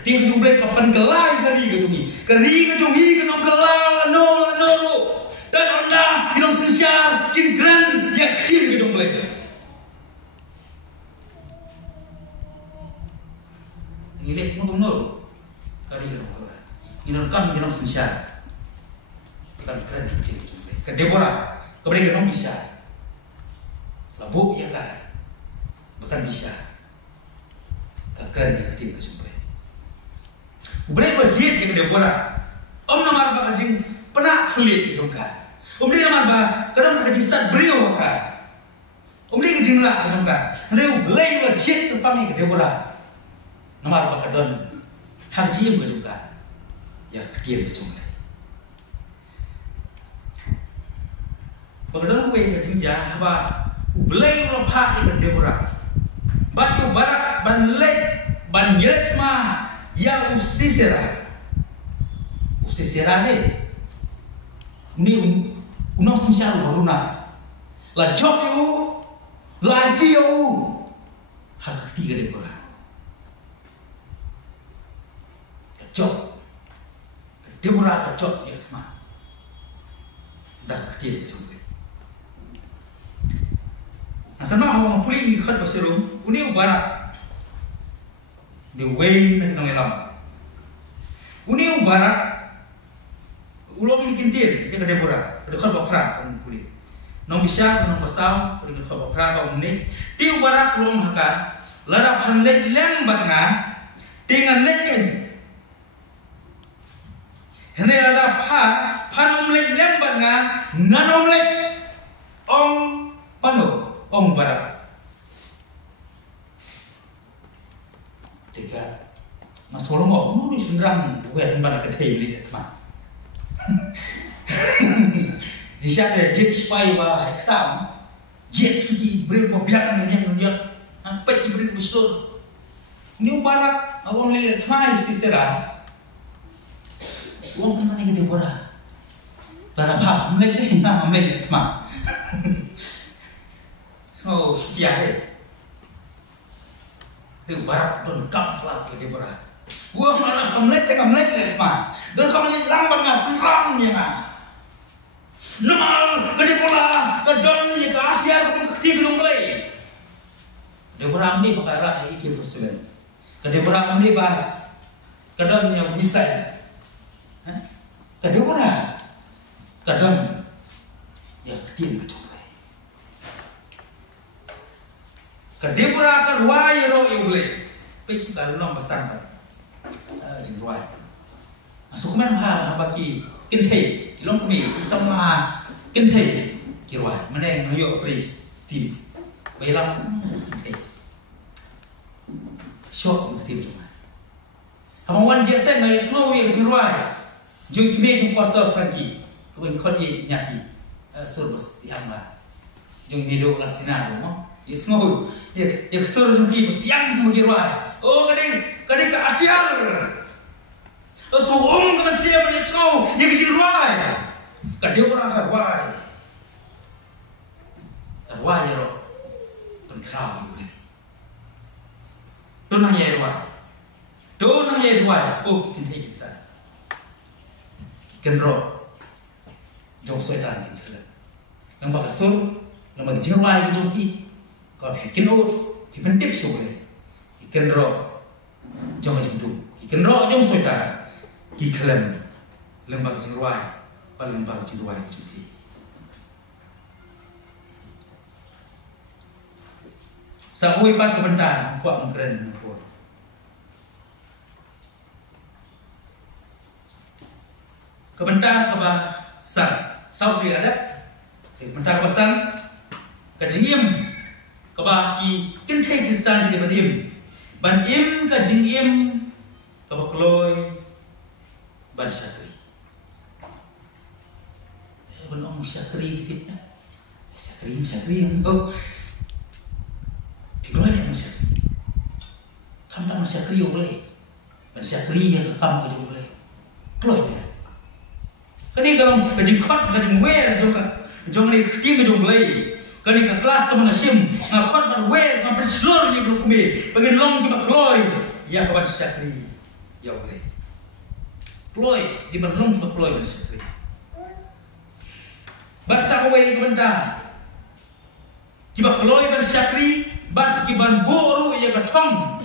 Tim kejumpai kapan kelai kali kejumpi. Keri kejumpi kenong kelai no. Dan orang kinong sensya kin keren ya tim kejumpai. Nilai pun nol, kali itu orang. Inam kam inam sensya, bukan keren itu. Kedebora, kemudian inam bisa. Labu ya kan, bukan bisa. Keren itu kecuali. Kemudian wajib yang kedebora. Om nomor bagajing pernah sulit itu kan. Kemudian nomor bah, kadang bagajing start beliau kan. Kemudian kejing lah itu kan. Reu belai wajib tepang kedebora. Nomor pakadon haji yang juga ya dia berjumlah. Pakadon gue kerja apa belai lopa ikan debora. Batu barak ban yet ma ya usisera deh. Ini unang sinyal baruna. La job you, la idea you, hak tiga debora. Job, dia murah job ya mah, dah kecil cuma. Nah, karena orang pulih ikat berserum, uni ubarak, di way nak nongelam, uni ubarak, ulong ini kintir, dia kena murah, ada kau bakra orang pulih, nong bisa, nong pasal, ada kau bakra kau ni, di ubarak ulong haka, ladap hamlet lem batngah, dengan leken. Hene ada omelet lembat nga nan omelet ong barak. Tiga masalah mau ni sundrang wet barak kedai lihat mah. Di sana jet spy ba exam jet pergi beri mobiak menyak sampai diberi besar. Ni barak awang lihat mah si serah. Uang mana yang dibora? Lara apa? Ambil mah. So siapa? Itu barat don kamplat ke dibora. Uang mana ambil mah. Don kamu ni lambat nggak seramnya nggak. Normal ke dibora, ke don ni ke Asia pun kecil belum mulai. Dibora ambil perkara ini berseberan. Ke dibora ambil barat. Ke don yang bisa. Kedua kadang ya dia kecuali kedua kerwai ro iule peki kalau nom besar kan jengwai masuk mana hal bagi kente long kami sama kente kirwai mana yang ayo pris tim belam shot masih cuma hawan jasa ngai semua yang jengwai Jom kini jom pastor Frankie, kau ikut ye nyati, suruh siang lah. Jom hidup lah sinar, mo. Ye semua, ye suruh jom kini siang tu mungkin wah. Oh kadang ke atiar. Oh soong kan siapa ye semua, ye kecil wah. Kadang orang karwai, karwai ro, pentrau ni. Donang ye wah, oh kita kita. Kenro, jom soitan kita. Yang bagasol, yang bagi jenwai jom pi, kalau kenro, penting boleh. Kenro, jom jendu. Kenro jom soitan, kiklan, lembag jenwai, paling lembag jenwai jom pi. sa oi pat kebentar kuat mengkeren pun kebentar ke san sau dia ada kebentar pesan ke jingim ke ki kenthe Kristan di ban im ke jingim ke kloi ban syakri ban ong syakri kita syakri oh dikloi yang syakri kam tak syakri boleh ban syakri yang kam ke boleh kloi dia kani kalau kajing khot kajing wer jong ni tim jong lei kani ka kelas ka mga sim nga khot ban wer nga preslor ni grup me bagin long ki ba kloi ya ka ban syakri ya boleh kloi di ban long ki ba kloi ban syakri baksa ko wei benda ki ba kloi ban syakri bat ki ban boru ya ka thong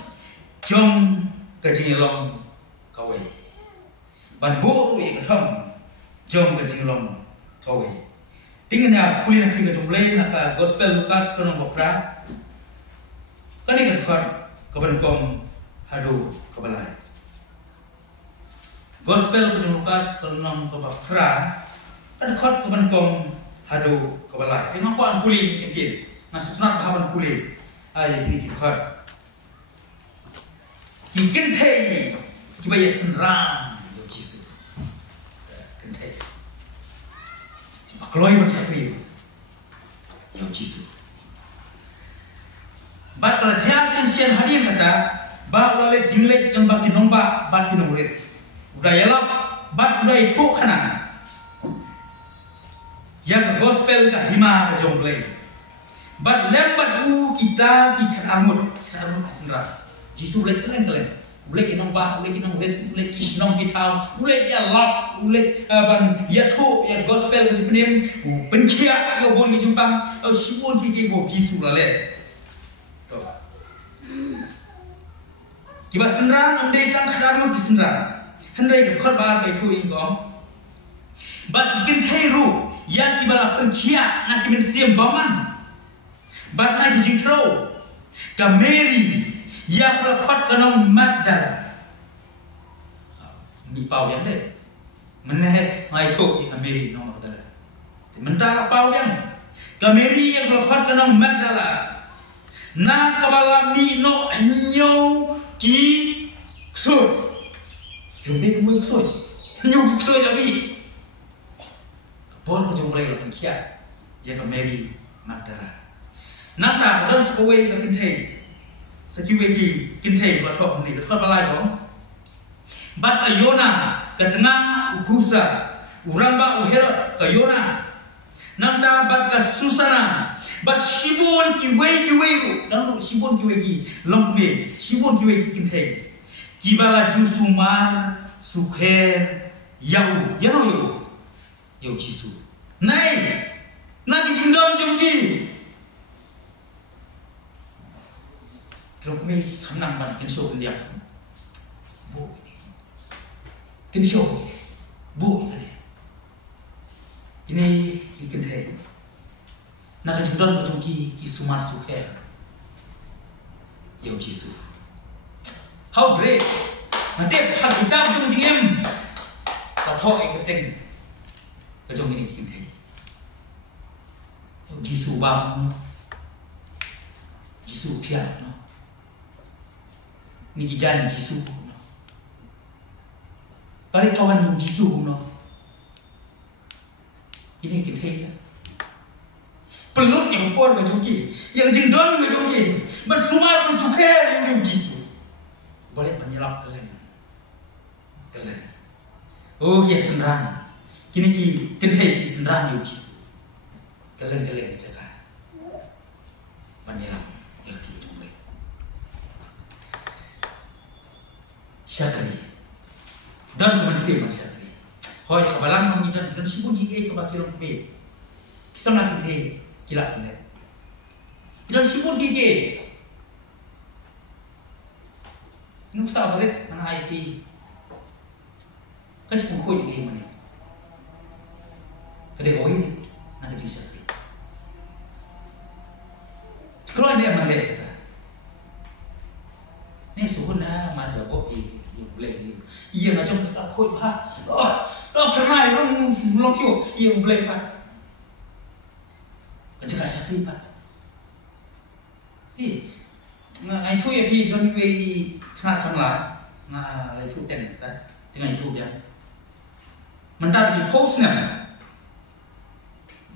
jong kajing long ka wei ban boru ya ka thong jom ke jinglong kawe tingnya pulih nak tiga jumlah nak gospel Lukas kono bokra kani ke khot kaban kom hadu kabalai gospel Lukas kono bokra kan khot kaban kom hadu kabalai tengok ko an pulih kekit nasutnat bahaban pulih ai ini khot kikin thei kibaya senram kloi bersakri yang jisu bat pelajar sensian hadir kata bahwa le jinglek yang bagi nomba bat kinurit budaya lap bat budaya itu kana yang gospel ka hima ka jomplay bat lembat kita amut kesenra jisu lek keleng boleh kita nombah, boleh kita boleh kisnong kita, boleh dia lap, boleh ban ya tu ya gospel ke sepenim, pencia yo boleh jumpa, sibun kiki go kisu lale. Kiba senran undai tang khadaru kisenran, hendai ke khot bar bai tu ingom. Bat kikin thairu, ya kiba pencia nak kimin siam baman. Bat nak kijintro, ka Mary ya pelakot kanong Magdala ni pau yang deh meneh mai tu kita Mary no Magdala mentara pau yang ka Mary yang pelakot kanong Magdala na kabala mi no nyo ki so kembe mu so nyo so lagi bon ko jomlai la kia ya ka Mary Magdala nata dan sekowe ka pintai sekiweki kintei buat kau ni, kau balai kau. Bat ayona ketengah ukusa, uramba uherot kayona. Nanda bat kasusana, bat sibon kiwei, dan sibon kiwei longme, sibon kiwei kintei. Kibala jusumar sukher yau, yau jisu. Nai, nak jindon jumki. Kalau kami hamnang ban kinsho dia, bu, kinsho, bu ini ikan teh. Nak judon macam ki sumar suker, yau jisu. How great! Nanti hak kita macam jingem, tahu ekateng, macam ini ikan teh. Yau jisu bang, jisu pian. Ni kijan Jisu. Kali kawan Jisu no. Ini kita. Peluk yang pun macam ni, yang jendol macam ni, bersumar bersuker yang Jisu. Boleh menyelap kalian. Oh, ya senang. Kini kentai senang yang Jisu. Kalian cakap. Menyelap. Syakri dan kemensian syakri. Hoi kabalang mengidan dan sibuk jika kebakirong be. Kisah nak kita kilap ni. Dan sibuk jika. Ini usah beres mana IT. Kan sibuk koi jika mana. Kedai koi ni nak jadi syakri. Kalau dia mana kata, boleh ni. Ia nak jom besar koi bah. Oh pernah long kyo ia boleh bah. Kerja sakit bah. Ai tu ya pi don we kena samla. Nah, itu kan dengan itu ya. Mentah di postnya.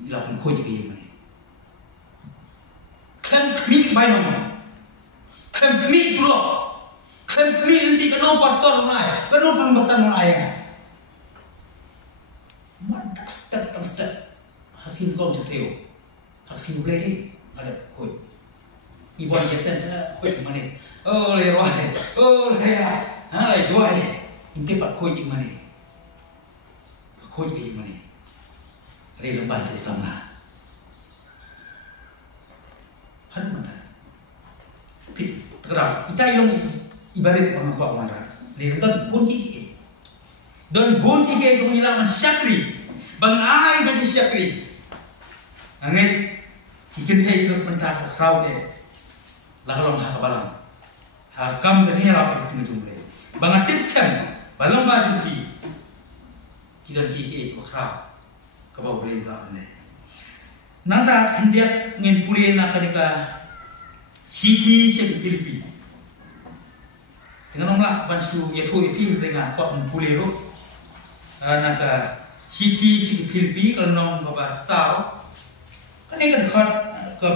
Ila pun koi jadi mana. Kan kami bayar. Kan kami dulu. Kan kami nanti kena pastor mana, kena pembesar mana ayah. Mana step hasil kau jadi hasil boleh ada koi. Ibu jasen koi mana? Oh lewat, oh lewat. Dua ini pak koi mana? Koi mana? Ada lembar di sana. Hari mana? Pit terang. Kita yang ibarat orang kuat mana? Lepas pun kiki. Dan pun kiki kemudian syakri. Bang ai bagi syakri. Angai ikan teh itu mentah kau lah orang hak balang. Hakam kerjanya rapat itu jumlah. Bang tips kan, balang baju ki. Kita kiki kau kau boleh buat ni. Nanda hendak ngin pulih nak kerja hiti sekipilpi. Dengan orang bantu ya tu itu dengan kau pulih tu. Nanda hiti sekipilpi kalau orang kau basau, kan ini kan kau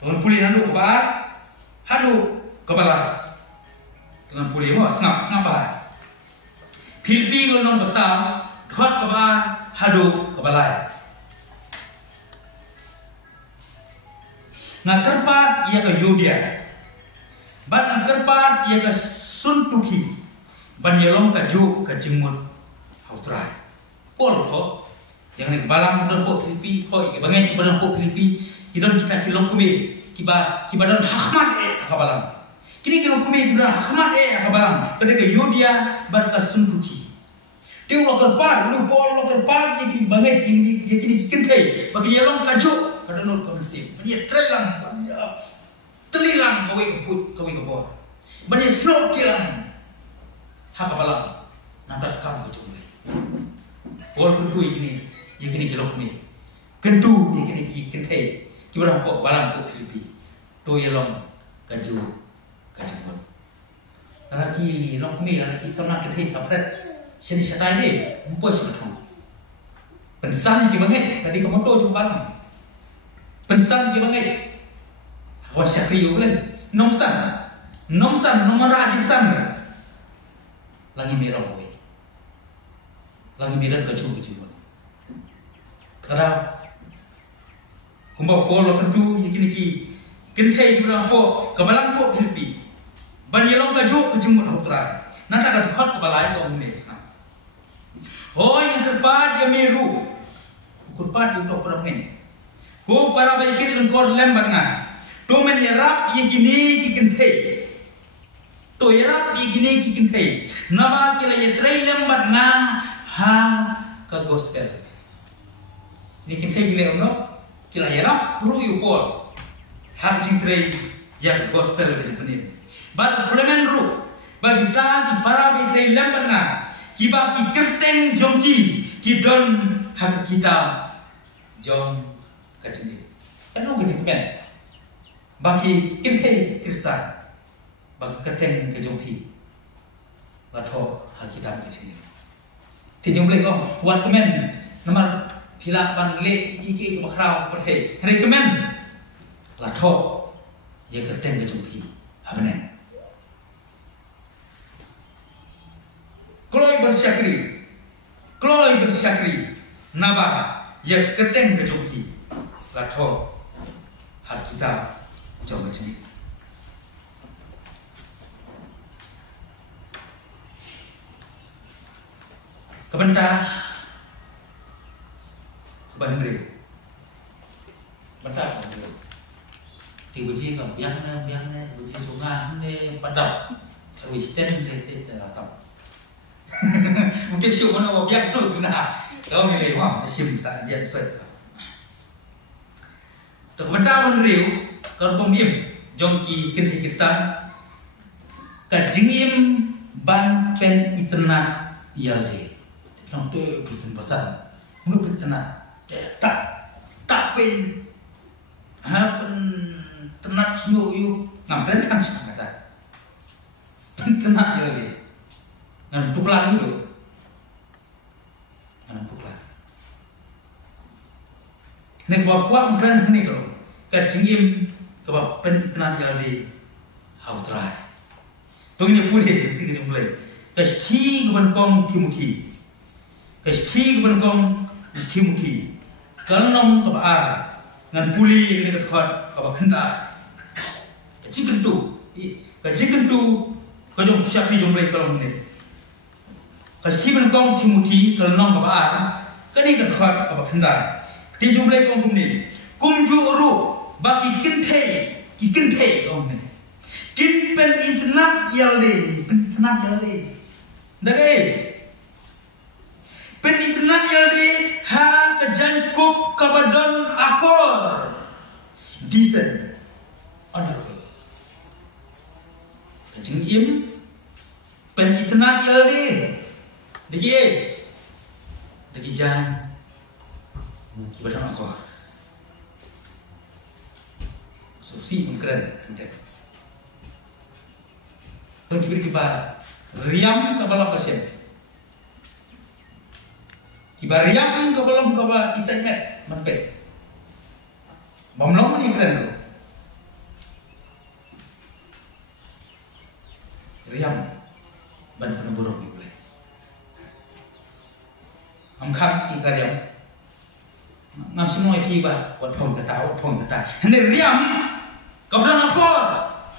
tuan pulih handu kau handu kau balah. Dengan pulih mau sengap bah. Pilpi kalau orang basau, kau hadu kebalai. Nak kerpat ia ke Yudia. Ban nak kerpat ia ke Suntuki. Ban yelong ke Ju ke Jemut Hautrai. Pol ho. Yang ni balang dan po Filipi ho ke bangai ki balang po Filipi. Kidon kita kilong kumi. Kiba dan Ahmad ka balang. Kini kilong kumi kiba Ahmad ka balang. Kede ke Yudia ban ke Suntuki. Dia lokal par, lu bol lokal par jadi banget ini dia kini kentai. Bagi dia long kajuk, kada nol komersil. Dia terang, telilang kau kebor. Banyak slow kilang. Hak balang, nampak kamu kejumlah. Bol kentu ini, yang kini kelok ni. Kentu yang kini kentai. Kibran pok balang pok Filipi. Tu yang long kaju. Lagi long ni, lagi sama kentai sampai. Sini saya ni, mumpah sudah tahu. Pensan je banget, tadi kamu tahu jumpa. Pensan je banget. Awak syakri boleh. Nomsan, nomor rajin san. Lagi merah boleh. Lagi merah kecil. Kerana kumbau polo tentu, yang kini kentai juga po, kebalang po Filipi. Banyelong kaju kejumut Hautrai. Nanti akan hot kebalai kau menes. Oh yang terpad yang meru, kurpat yang tak pernah main. Kau para baik lengkor lembat ngah. Tu men yarap yang gini kikentay. Tu yarap yang gini kikentay. Nama kila yang tray lembat ngah ha ke gospel. Ni kentay gila uno. Kila yarap ruyu pol. Ha kecing tray yang gospel kecing But problemen ru. Bagi kita para baik tray lembat ngah. Kiba ki kerteng jongki ki don hak kita jong kacini. Anu kacini ben. Baki kente Kristen. Baki kerteng ke jongki. Batho hak kita kacini. Ti jong boleh kau buat komen nomor pila ban le ki ke bakrau perte. Recommend. Latho ye kerteng ke jongki. Abane. Kloi bersyakri, nabah, ya keteng kejoki, latho, hal kita jauh macam ni. Kebentar, kebandir, bentar kebandir. Tiba-tiba kan biang buji sungai ni padam, terwisten dia terlakap. Mungkin siapa nak biar tu nak. Kau ni wah, siapa tak dia set. Tu bentar pun riu, kalau pemimpin jongki Kyrgyzstan, kajingim ban pen itna yalde long tu bikin pesan menurut itna tak pen tenak semua you ngapain kan sih kata tenak yalde ngan tuklang itu ngan tuklang nek bapak mungkin ni kalau kajingim kebab pen itna yalde how try tong ni pulih tiga mulai kasti keban kong Timothy kasti keban kong Timothy kanong kebab ngan pulih ni kekhot kebab kenda kaji kentu kajong siap ni jomlai kalau ni kasti keban kong Timothy kanong kebab kani kekhot kebab kenda ti jomlai kong ni kumju ru baki kintei kong ni kin pen internet yalde dage pen internet yalde ha kajangkup kabadon akor decent honorable kajing im pen internet yalde dagi jan kabadon akor susi mengkeren dan kibar riam kabala pasien kibar riam kabala isaimet manpe mamlong ni keren riam ban buruk ni boleh amkham ikariam ngam semua kibar wat phong kata ni riam kabala apa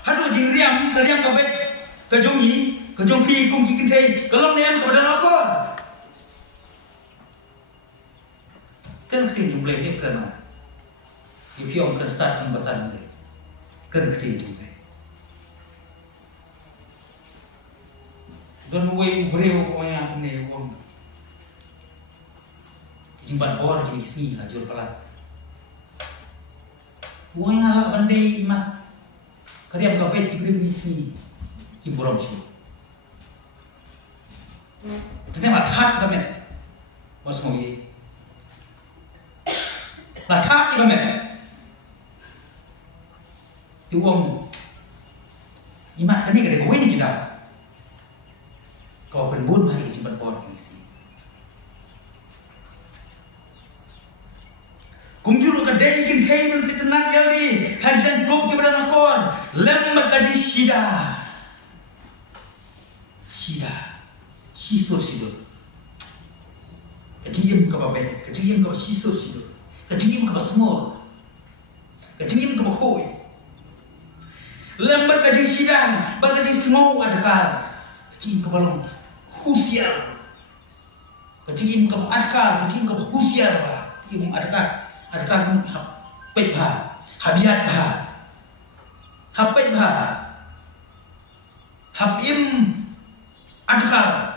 hadu jing riam kalian kabet kejong pi kong kikin thei kalong nem ko dan apa kan tin jumlah ni kan if you can start from basan ni kan tin ni don way breu ko ya ni wong jimbat or di sini lah jur pala wong ala bandai ma kariam ka bet di sini hiburan su. Tentang latat kami, mas ngoyi. Latat kami. Tiwong imat kami kena kawin kita. Kau penbun hari cibat bor kisi. Kumjuru kadai kin thei men pitna yali hajan kop ke badan akon lem kaji sida. Sisur kajim ka babe kajim ka sisur kajim ka small kajim ka koi lembar kajim sida bagaji small adakar kajim ka balong husiar kajim ka adakar kajim ka husiar ba kajim adakar pet ba habiat ba hapet ba hapim adakar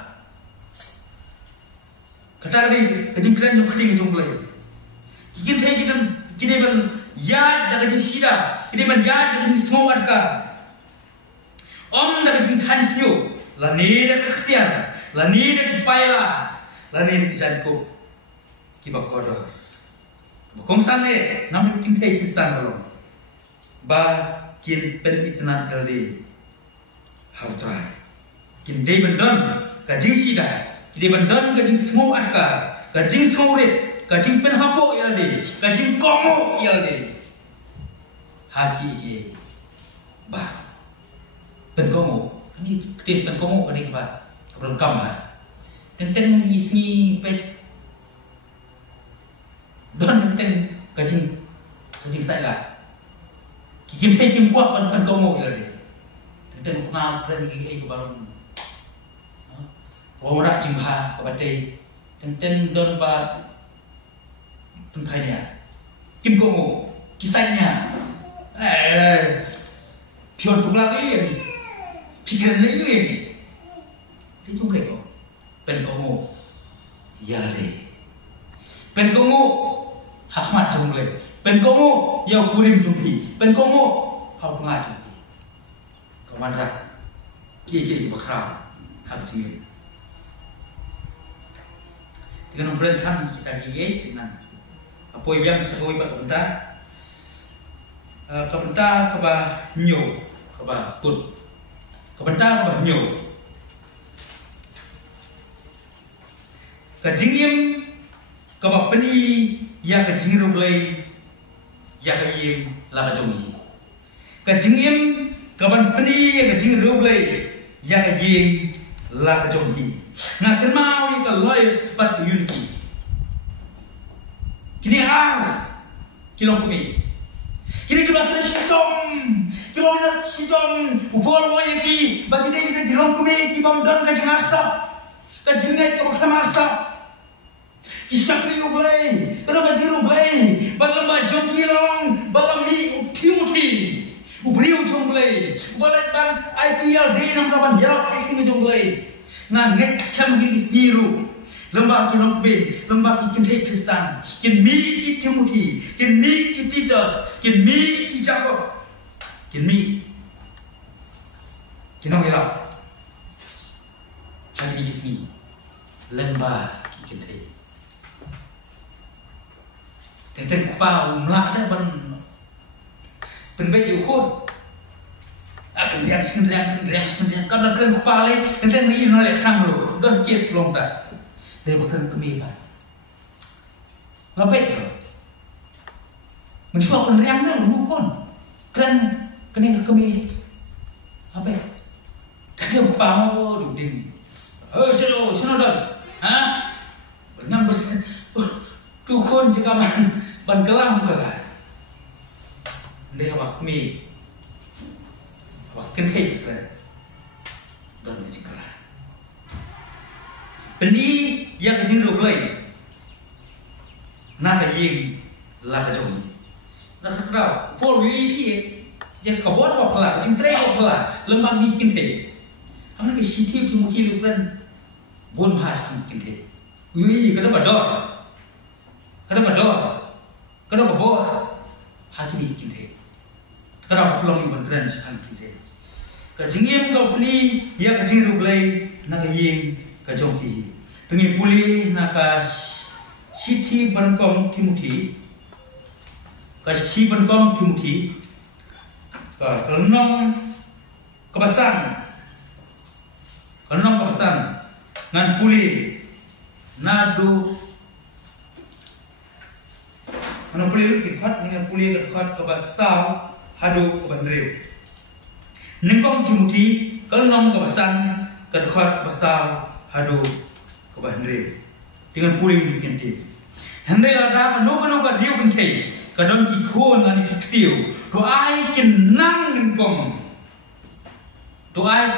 kata ni kajing keren yang kering jumlah. Kita thei kita ban yad dah kajing sida, kita ban yad dah kajing semua adakar. Dah kajing tansio, lani dah keksian, lani dah kipayla, lani dah kijangkup, kibak kodor. Kongsan ni, namun kita thei Kristan belum. Ba kin pen itna kali harutrai. Kin day bandon kajing sida. Jadi bandar kajing semua adakar, kajing semua red, kajing penhapo yalde, kajing komo yalde. Haki ke, bah, penkomo, ni kita penkomo kani bah, belum kamar. Tentang isi pet, don tentang kajing saya. Kita kajing buat penkomo yalde. Tentang kenapa ni kita baru. Orang jimha kepada tenten don ba tempatnya kim komo kisahnya pion tukar lagi pikiran lagi itu mereka pen komo ya le pen komo hakmat jumle pen komo ya kurim jumpi pen komo hau ngah jumpi komandra kia bakal hak cingin. Dengan pemerintahan kita gigi dengan apa yang sekali pak kebentar keba nyo keba put kebentar keba nyo kejingim keba peni ya kejingim boleh ya kejim lah kejongi kejingim keba peni ya kejingim boleh ya kejim lah kejongi nah kenal kita loyal seperti unity kini kilong kumi kini kita kena sitom upol wanya ki bagi dia kita kilong kumi ki bamdan ka jangarsa ka jingai ka kamarsa ki sakri ublay pero ka jiru blay balam ba jong kilong balam mi timuti ubriu jong blay balai ban ITL day nam raban yarok eking jong blay na next time gini siru lembah kilong kumi lembah ki kintai Kristan kin mi ki Timothy kin mi ki Titus kin mi ki Jacob kin mi kinong ira hari isni lembah ki kintai tenten kupa umlah ada ban penbaik ukut akan riang sendirian kalau keren kupa le tenten ni nolak kang lo don kies long ta dia bukan kemiban. Lebih tu, mencuba peneriang dah bukan. Keren kena kemi. Apa? Dia pau duding. Selo dah. Bengang besar. Tu kon juga ban kelam kelah. Dia awak kemi. Awak kentai keren. Dan juga Peni yang kecil boleh, nak yang lah kacau. Nak tahu, pol VIP yang kawat apa lah, cintai apa lah, lembang bikin teh. Anak disiti tu mungkin lupakan bon bahas bikin teh. Kenapa dor? Kenapa bor? Hati bikin teh. Kenapa pulang ibu keren sekarang bikin teh. Kejengim kau peni yang kecil boleh, nak yang kacau ki. Dengan pulih nakas Siti Bankom Timothy, Siti Bankom Timothy, kenong kebasan, ngan pulih nadu, ngan pulih dikat dengan pulih dikat kebasan hadu kebandreu. Nengkom Timothy kenong kebasan kedekat kebasan hadu kebahandre dengan pulih bikin teh. Handai ada menunggu dia bentai kadang kikon lani kiksiu doai kinang nengkom doai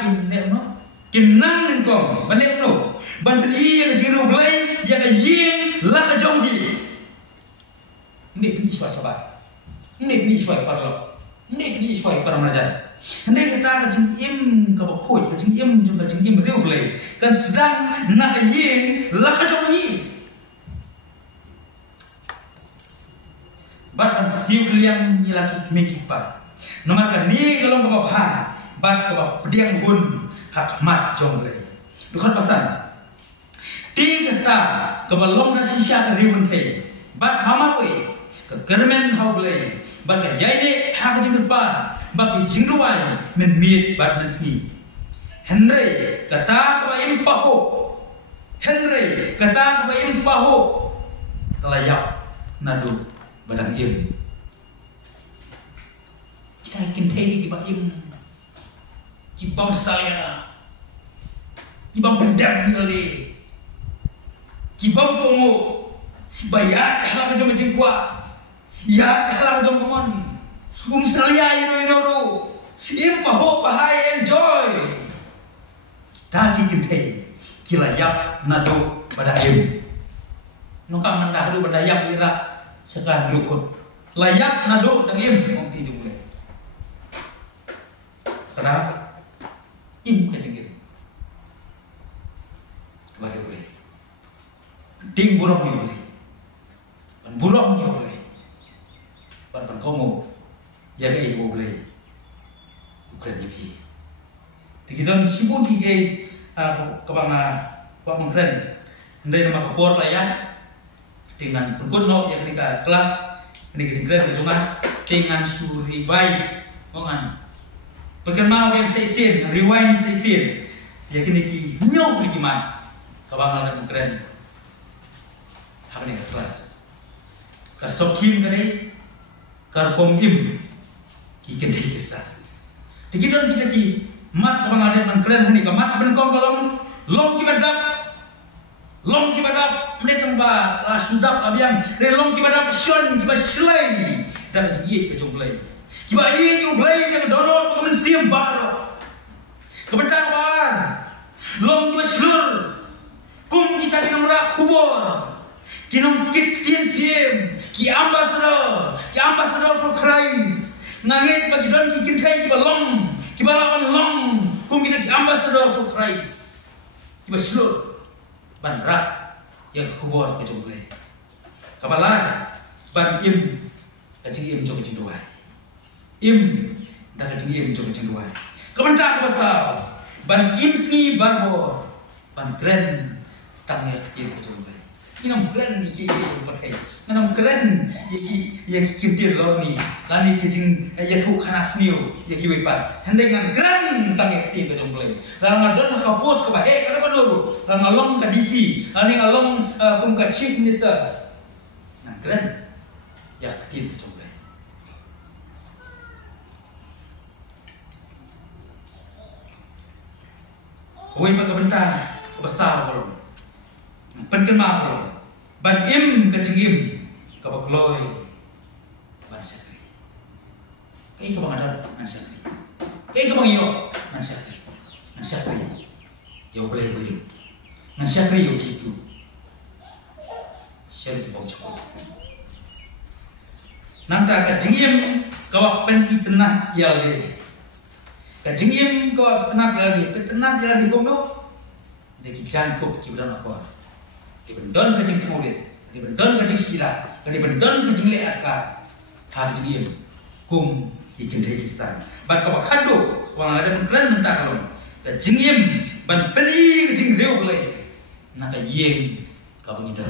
kinang nengkom balik no ban beli yang jiru belai yang yin lah kejonggi ini kini sahabat ini kini parlo ini kini paramajan. Hendak kita kejengim kebakut, kejengim riu boleh. Kan sedang nak yin lah kejonghi. Bat siu kalian ni laki meki pa. Nomor kan ni kalau kebapah, bat kebap pediang gun hak mat jong boleh. Dukan pasan. Ting kata kebalong nasi syak riu bentai. Bat mama we kegermen hau boleh. Bat jai ni hak jengpa. Bagi jingruai memit bat nasi. Henry kata kebaim paho. Telayak nadu badang im. Kita yakin tadi kebaim. Kibam saya. Kibam pendam ni. Kibam komo. Bayar kalau jom jengkua. Ya kalau jom komon. Saya inoru, impaho pahai enjoy. Tadi kita kilayak nado pada im. Nukam mendahu pada yak ira sekarang rukun. Layak nado dan im mungkin jumlah. Sekarang im kecil. Kembali boleh. Ding burung ni boleh. Burung ni boleh. Pan kamu. Yang ibu boleh bukan jipi. Tikidon sibuk di kabang mengkren. Ndai nama kapor layan dengan berkunok yang kita kelas ini kita cuma dengan su revise mongan. Bagaimana yang seisen rewind seisen. Ya kini ki nyok pergi mat kabang layan mengkren. Apa ni kelas? Kasokim kene karpomkim ki kene kita. Tikidon kita ki mat kabang layan mengkren ni kamat benkom kolom long kibadak. Long kibadak pletang ba la sudap abiang long kibadak shon kiba slay dan ye ke jomblay kiba ye jomblay yang donol ko siam baro kebentang bar long kiba slur kum kita kena merak kubur kinom kitien siam ki ambassador for Christ ngangit bagi don ki kintai kiba lawan long kum kita ki ambassador for Christ kiba slur bandrak yang kubur ke jomblay kapala ban im kacing im jom kacing dua im dah kacing im jom kacing dua kemendak besar ban im si barbo ban keren tangnya im jomblay inam keren ni ki pakai inam keren ya kintir law ni lani kacing ya tu khanas niu ya ki wepat hendai ngan keren tangnya im ke jomblay lang don ka pos ka bahe kada kono lang along ka DC ani along kum ka chief minister nah keren ya kim jomblay oi ma ka benta besar belum penkema belum ban im ka cingim ka bakloy ban sakri kai ka bangada ban sakri kai ka bangiyo ban sakri yo boleh boleh nan sakri yo kitu share ki bau cukup nanda ka jingim ka wak pensi tenah yale ka jingim ka wak tenah yale gomno de ki jangkop ki bedan apa ki bendon ka jing semulit ki bendon ka jing sila ki bendon ka jing leat ka ha jingim kum ki kendai kistan bat ka bakando wang ada plan mentang kalon ka jingim ban peli jing reu boleh nak yeng ka bangida